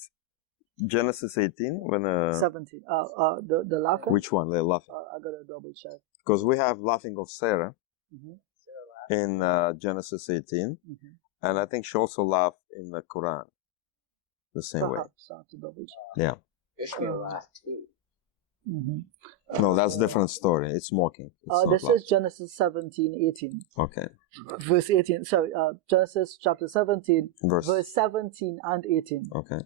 Genesis 18 when 17. The laughing. which one they're laughing? I gotta double check. Because we have laughing of Sarah Mhm. in Genesis 18, and I think she also laughed in the Quran the same way. Perhaps I have to double check. Yeah. Ishmael laughed too. No, that's a different story. It's mocking. It's not This laugh. is Genesis 17:18, Okay. verse 18. Sorry, Genesis chapter 17, Verse. verse 17 and 18. Okay.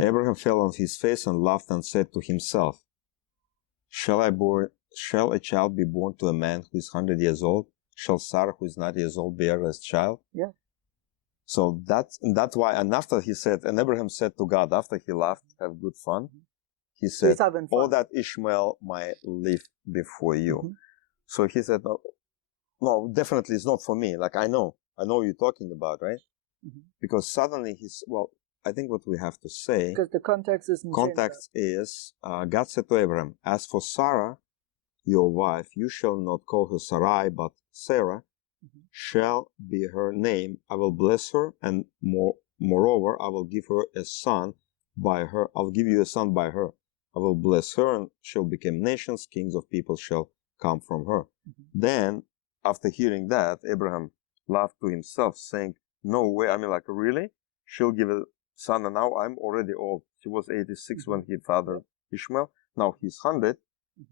Abraham fell on his face and laughed and said to himself, Shall a child be born to a man who is 100 years old? Shall Sarah, who is 90 years old, bear a child? Yeah. So that's why, and after he said, and Abraham said to God, after he laughed, have good fun, he said, He's having fun. all that Ishmael might live before you. So he said, no, definitely it's not for me. Like, I know what you're talking about, right? Because suddenly I think what we have to say, Because the context is context is, God said to Abraham, as for Sarah, your wife, you shall not call her Sarai, but Sarah shall be her name. I will bless her, and moreover, I will give her a son by her. I'll give you a son by her. I will bless her, and she'll become nations, kings of people shall come from her. Then, after hearing that, Abraham laughed to himself, saying, no way, I mean, like, really? She'll give a son, and now I'm already old. She was 86 when he fathered Ishmael. Now he's 100.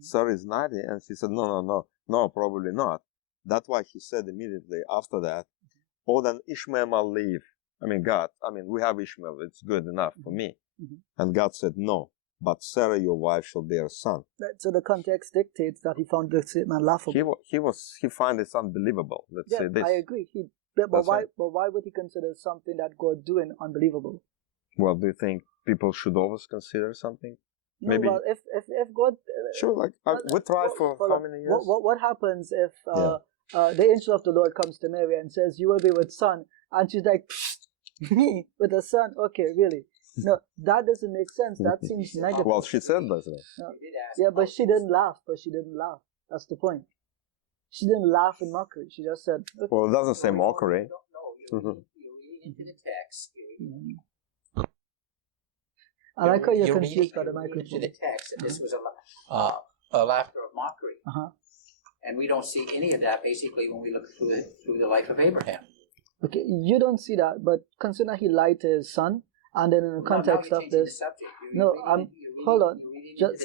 Sarah is 90, and she said, no, probably not. That's why he said immediately after that, oh, then Ishmael will live. I mean, God, we have Ishmael. It's good enough for me. And God said, no, but Sarah, your wife, shall bear a son. So the context dictates that he found the statement laughable. He find this unbelievable. Let's say this. I agree. But why would he consider something that God doing unbelievable? Well, do you think people should always consider something? No, Maybe. well, if God... Sure, like, we tried for how many years? What happens if the angel of the Lord comes to Mary and says, you will be with son, and she's like, me with a son? Okay, really? No, that doesn't make sense. That seems negative. Well, she said, doesn't it? No. Yeah, but she didn't laugh. That's the point. She didn't laugh in mockery. She just said... Okay. Well, it doesn't say mockery. You're reading into the text. I like how you're confused reading by the microphone. into the text that this was a laughter of mockery. And we don't see any of that basically when we look through the life of Abraham. Okay, you don't see that, but consider he lied to his son, and then in the context of this... hold on,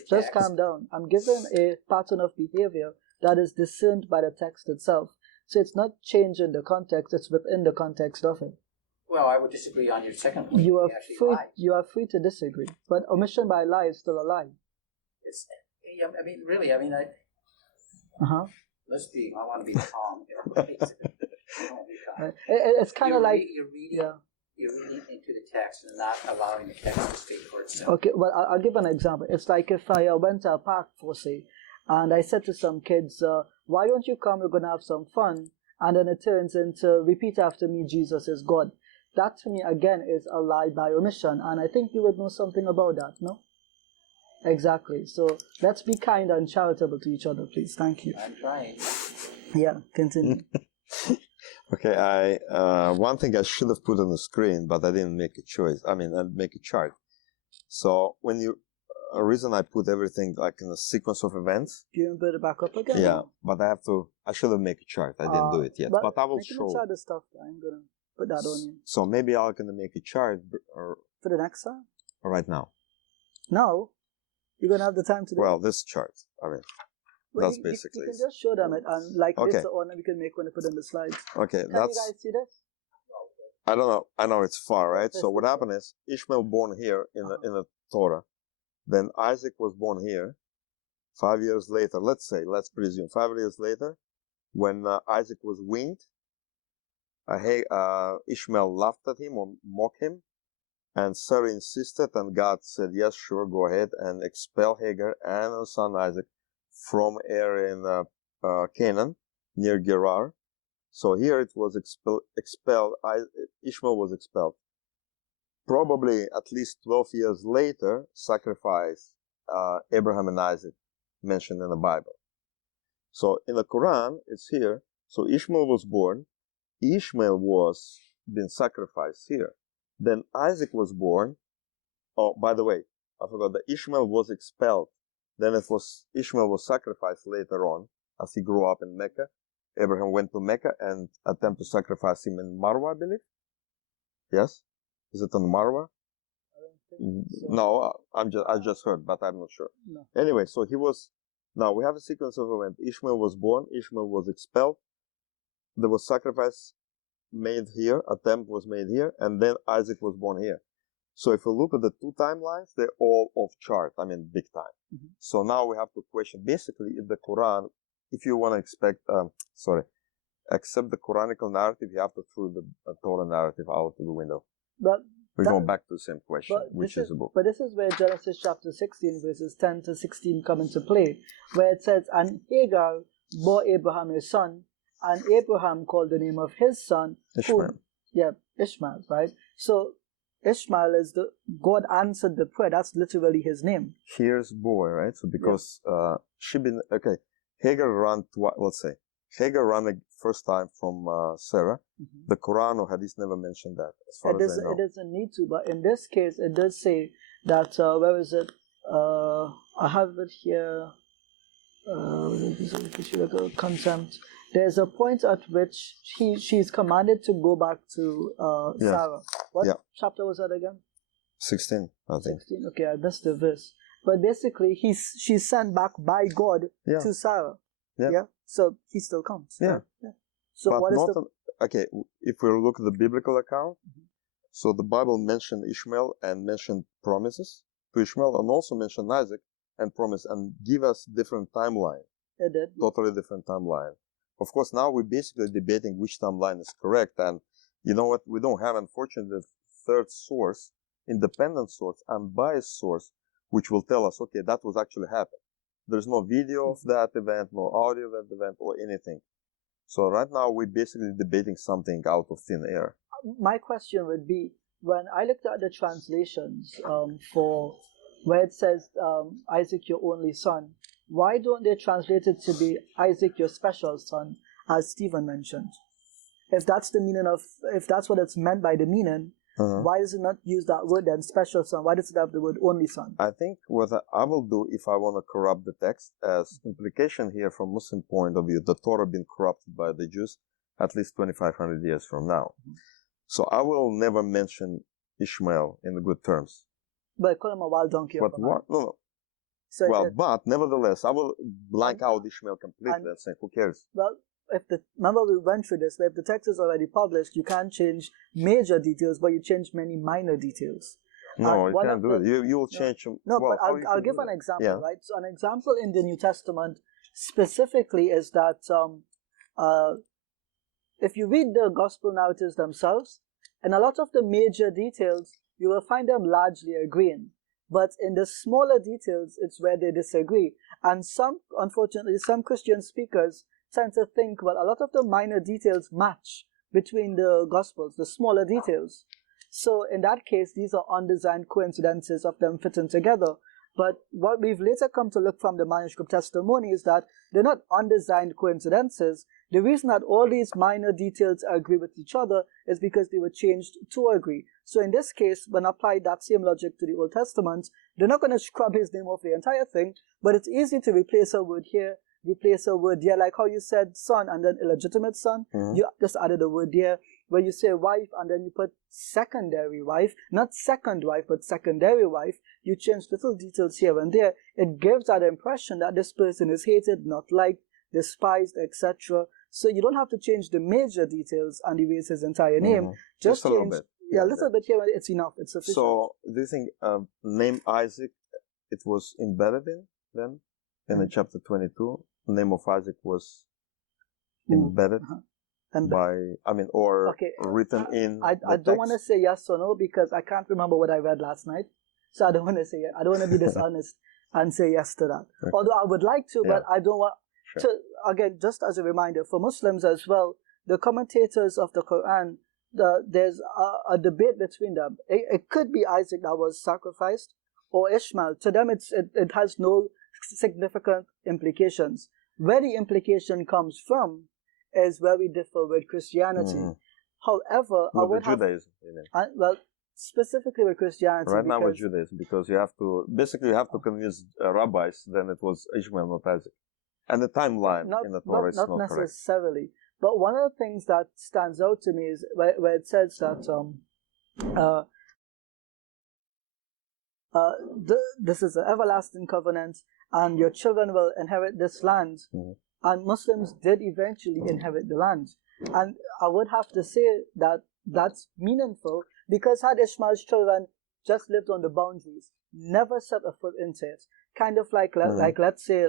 just calm down. I'm given a pattern of behavior that is discerned by the text itself. So it's not changing the context, it's within the context of it. Well, I would disagree on your second point. You are free to disagree, but omission by lie is still a lie. I want to be calm here. It's kind of like... You're reading into the text and not allowing the text to speak for itself. Okay, well, I'll give an example. It's like if I went to a park, for say, and I said to some kids, why don't you come, we're going to have some fun, and then it turns into, repeat after me, Jesus is God. That to me, again, is a lie by omission, and I think you would know something about that, no? Exactly. So let's be kind and charitable to each other, please. Thank you. I'm trying. Yeah, continue. Okay, one thing I should have put on the screen, but I didn't make a choice. I make a chart. So when a reason I put everything like in a sequence of events. Do you put it back up again? Yeah, but I should have made a chart. I didn't do it yet, but I will show. The stuff. I'm gonna put that on you. So maybe I'm gonna make a chart or for the next time. Right now. No, you're gonna have the time to do. Well, this chart. That's basically. You can just show them it, and this one we can make when I put in the slides. Okay, Can you guys see this? I don't know. I know it's far, right? So what happened is Ishmael born here in the Torah. Then Isaac was born here 5 years later. Let's presume 5 years later, when Isaac was weaned, Ishmael laughed at him or mocked him, and Sarah insisted, and God said, yes, sure, go ahead and expel Hagar and her son Isaac from area in Canaan, near Gerar. So here it was expelled, Ishmael was expelled. Probably at least 12 years later, sacrifice Abraham and Isaac mentioned in the Bible. So in the Quran, it's here. So Ishmael was born. Ishmael was been sacrificed here. Then Isaac was born. Oh, by the way, I forgot that Ishmael was expelled. Then Ishmael was sacrificed later on as he grew up in Mecca. Abraham went to Mecca and attempted to sacrifice him in Marwa, I believe. Yes? Is it on Marwa? I don't think so. No, I just heard, but I'm not sure. No. Anyway, so now we have a sequence of events. Ishmael was born, Ishmael was expelled, there was sacrifice made here, attempt was made here, and then Isaac was born here. So if you look at the two timelines, they're all off chart, big time. Mm-hmm. So now we have to question, basically, in the Quran, if you want to accept the Quranical narrative, you have to throw the Torah narrative out of the window. But we're going back to the same question, which is the book. But this is where Genesis chapter 16, verses 10 to 16 come into play, where it says, and Hagar bore Abraham his son, and Abraham called the name of his son Ishmael. Ishmael, right? So Ishmael is God answered the prayer. That's literally his name. Here's boy, right? So because Hagar ran, Hagar ran the first time from Sarah. Mm-hmm. The Quran or Hadith never mentioned that, as far as I know. It doesn't need to, but in this case, it does say that, I have it here. Contempt. There's a point at which she's commanded to go back to Yeah. Sarah. What Yeah. chapter was that again? 16, I think. 16. Okay, I missed the verse. But basically, she's sent back by God Yeah. to Sarah. Yeah. So he still comes. Yeah. So But what is not the? okay, if we look at the biblical account, so the Bible mentioned Ishmael and mentioned promises to Ishmael and also mentioned Isaac and promise and give us different timeline, It did. totally different timeline. Of course, now we're basically debating which timeline is correct. And you know what? We don't have, unfortunately, the third source, independent source, unbiased source, which will tell us, okay, that was actually happened. There's no video of that event, no audio of that event, or anything. So right now we're basically debating something out of thin air. My question would be, when I looked at the translations for where it says Isaac your only son, why don't they translate it to be Isaac your special son, as Stephen mentioned? If that's the meaning of, if that's what it's meant by the meaning, why does it not use that word then, special son? Why does it have the word only son? I think what I will do if I want to corrupt the text, as implication here from Muslim point of view, the Torah been corrupted by the Jews at least 2,500 years from now. So I will never mention Ishmael in the good terms. But call him a wild donkey. But what? No. So Well, but nevertheless, I will blank out Ishmael completely and say, who cares? Well, remember we went through this, where if the text is already published, you can't change major details, but you change many minor details. No, you can't do it. You will change them. No, well, but I'll give an example, yeah. right? So an example in the New Testament specifically is that if you read the gospel narratives themselves, and a lot of the major details, you will find them largely agreeing. But in the smaller details, it's where they disagree. And unfortunately, some Christian speakers tend to think, well, a lot of the minor details match between the Gospels, the smaller details. So in that case, these are undesigned coincidences of them fitting together. But what we've later come to look from the manuscript testimony is that they're not undesigned coincidences. The reason that all these minor details agree with each other is because they were changed to agree. So in this case, when applied that same logic to the Old Testament, they're not going to scrub his name off the entire thing, but it's easy to replace a word here, replace a word there, like how you said son and then illegitimate son. You just added a word there. Where you say wife and then you put secondary wife, not second wife, but secondary wife, you change little details here and there. It gives that impression that this person is hated, not liked, despised, etc. So you don't have to change the major details and erase his entire name. Just a little change, bit. Yeah, a little bit here, it's enough. It's sufficient. So do you think name Isaac, it was embedded in then? In chapter 22, the name of Isaac was embedded? Written in. I don't want to say yes or no because I can't remember what I read last night, so I don't want to say I don't want to be dishonest and say yes to that. Okay. Although I would like to, but I don't want to. Again, just as a reminder for Muslims as well, the commentators of the Qur'an, there's a debate between them. It could be Isaac that was sacrificed, or Ishmael. To them, it has no significant implications. Where the implication comes from is where we differ with Christianity. However, I would have Judaism. Well, specifically with Christianity. Right now with Judaism, because you have to convince rabbis. Then it was Ishmael, not Isaac, and the timeline in the Torah is not necessarily. Correct. But one of the things that stands out to me is where it says that this is an everlasting covenant, and your children will inherit this land. And Muslims did eventually inherit the land. And I would have to say that that's meaningful, because had Ishmael's children just lived on the boundaries, never set a foot into it, kind of like let's say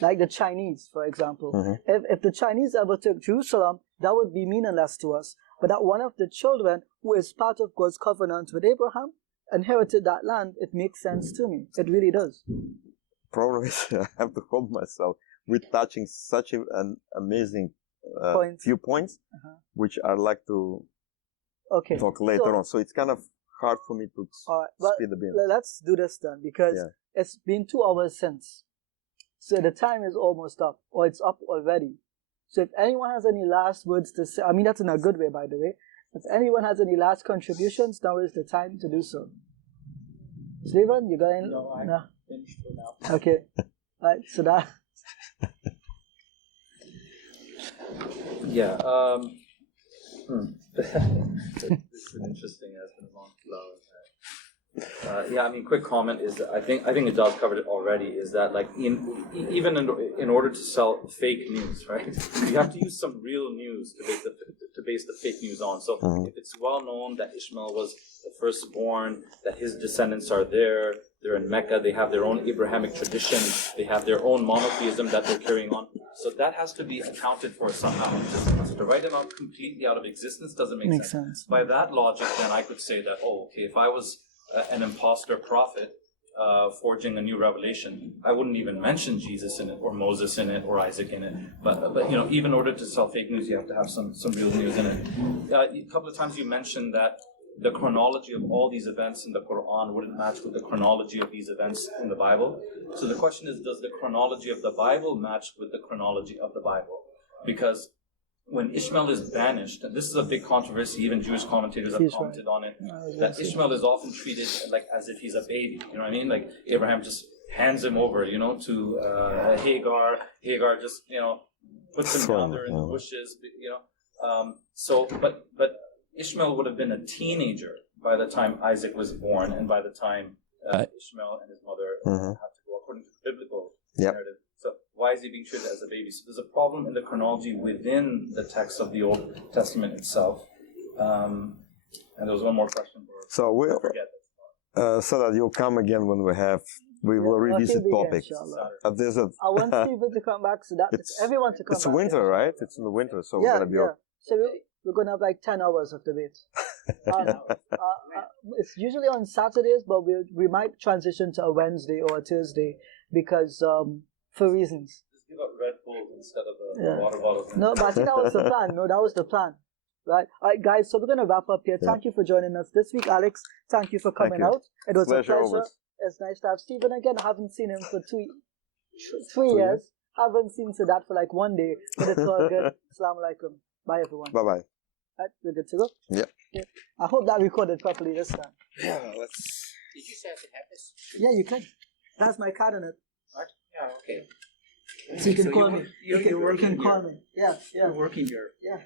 like the Chinese, for example. If the Chinese ever took Jerusalem, that would be meaningless to us. But that one of the children who is part of God's covenant with Abraham inherited that land, it makes sense to me. It really does. Problem is, I have to hold myself. We're touching such an amazing few points, which I'd like to talk later on. So it's kind of hard for me to speed the beam. Let's do this then, because it's been 2 hours since. So the time is almost up, or it's up already. So if anyone has any last words to say, I mean, that's in a good way, by the way. If anyone has any last contributions, now is the time to do so. Stephen, you got any? No, I'm No. finished for now. Okay. Right. So that. Yeah. This is interesting. It's been a long flow. Yeah, I mean, quick comment is that I think Ijaz covered it already. Is that like even in order to sell fake news, right? You have to use some real news to base the fake news on. So if it's well known that Ishmael was the firstborn, that his descendants are there, they're in Mecca, they have their own Abrahamic tradition, they have their own monotheism that they're carrying on. So that has to be accounted for somehow. So to write them out completely out of existence doesn't make sense. By that logic, then I could say that, oh, okay, if I was an imposter prophet forging a new revelation, I wouldn't even mention Jesus in it, or Moses in it, or Isaac in it. But you know, even in order to sell fake news, you have to have some real news in it. A couple of times you mentioned that the chronology of all these events in the Qur'an wouldn't match with the chronology of these events in the Bible. So the question is, does the chronology of the Bible match with the chronology of the Bible? Because when Ishmael is banished, and this is a big controversy, even Jewish commentators have commented on it, that Ishmael is often treated like as if he's a baby. You know what I mean? Like Abraham just hands him over, you know, to Hagar. Hagar just, you know, puts him down there in the bushes, you know. But Ishmael would have been a teenager by the time Isaac was born, and by the time Ishmael and his mother had to go, according to the biblical narrative. So why is he being treated as a baby? So there's a problem in the chronology within the text of the Old Testament itself. And there was one more question. So we'll so that you'll come again when we will revisit topics. I want Stephen to come back, so that everyone to come back. It's winter, right? It's in the winter, so we're gonna be. So we're gonna have like 10 hours of debate. It's usually on Saturdays, but we might transition to a Wednesday or a Thursday because for reasons. Just give up Red Bull instead of the water bottle. No, but I think that was the plan. No, that was the plan. Right. All right, guys. So we're gonna wrap up here. Thank you for joining us this week, Alex. Thank you for coming out. It was a pleasure. Always. It's nice to have Stephen again. I haven't seen him for 3 years. Haven't seen Sadat for like 1 day, but it's all good. Assalamu alaikum. Bye, everyone. Bye bye. Right, we're good to go? Yeah. I hope that recorded properly this time. Yeah, let's. Did you say I could have this? Yeah, you can. That's my card in it. What? Yeah, okay. So you can call me. You can call me. Yeah, yeah. You're working here. Yeah.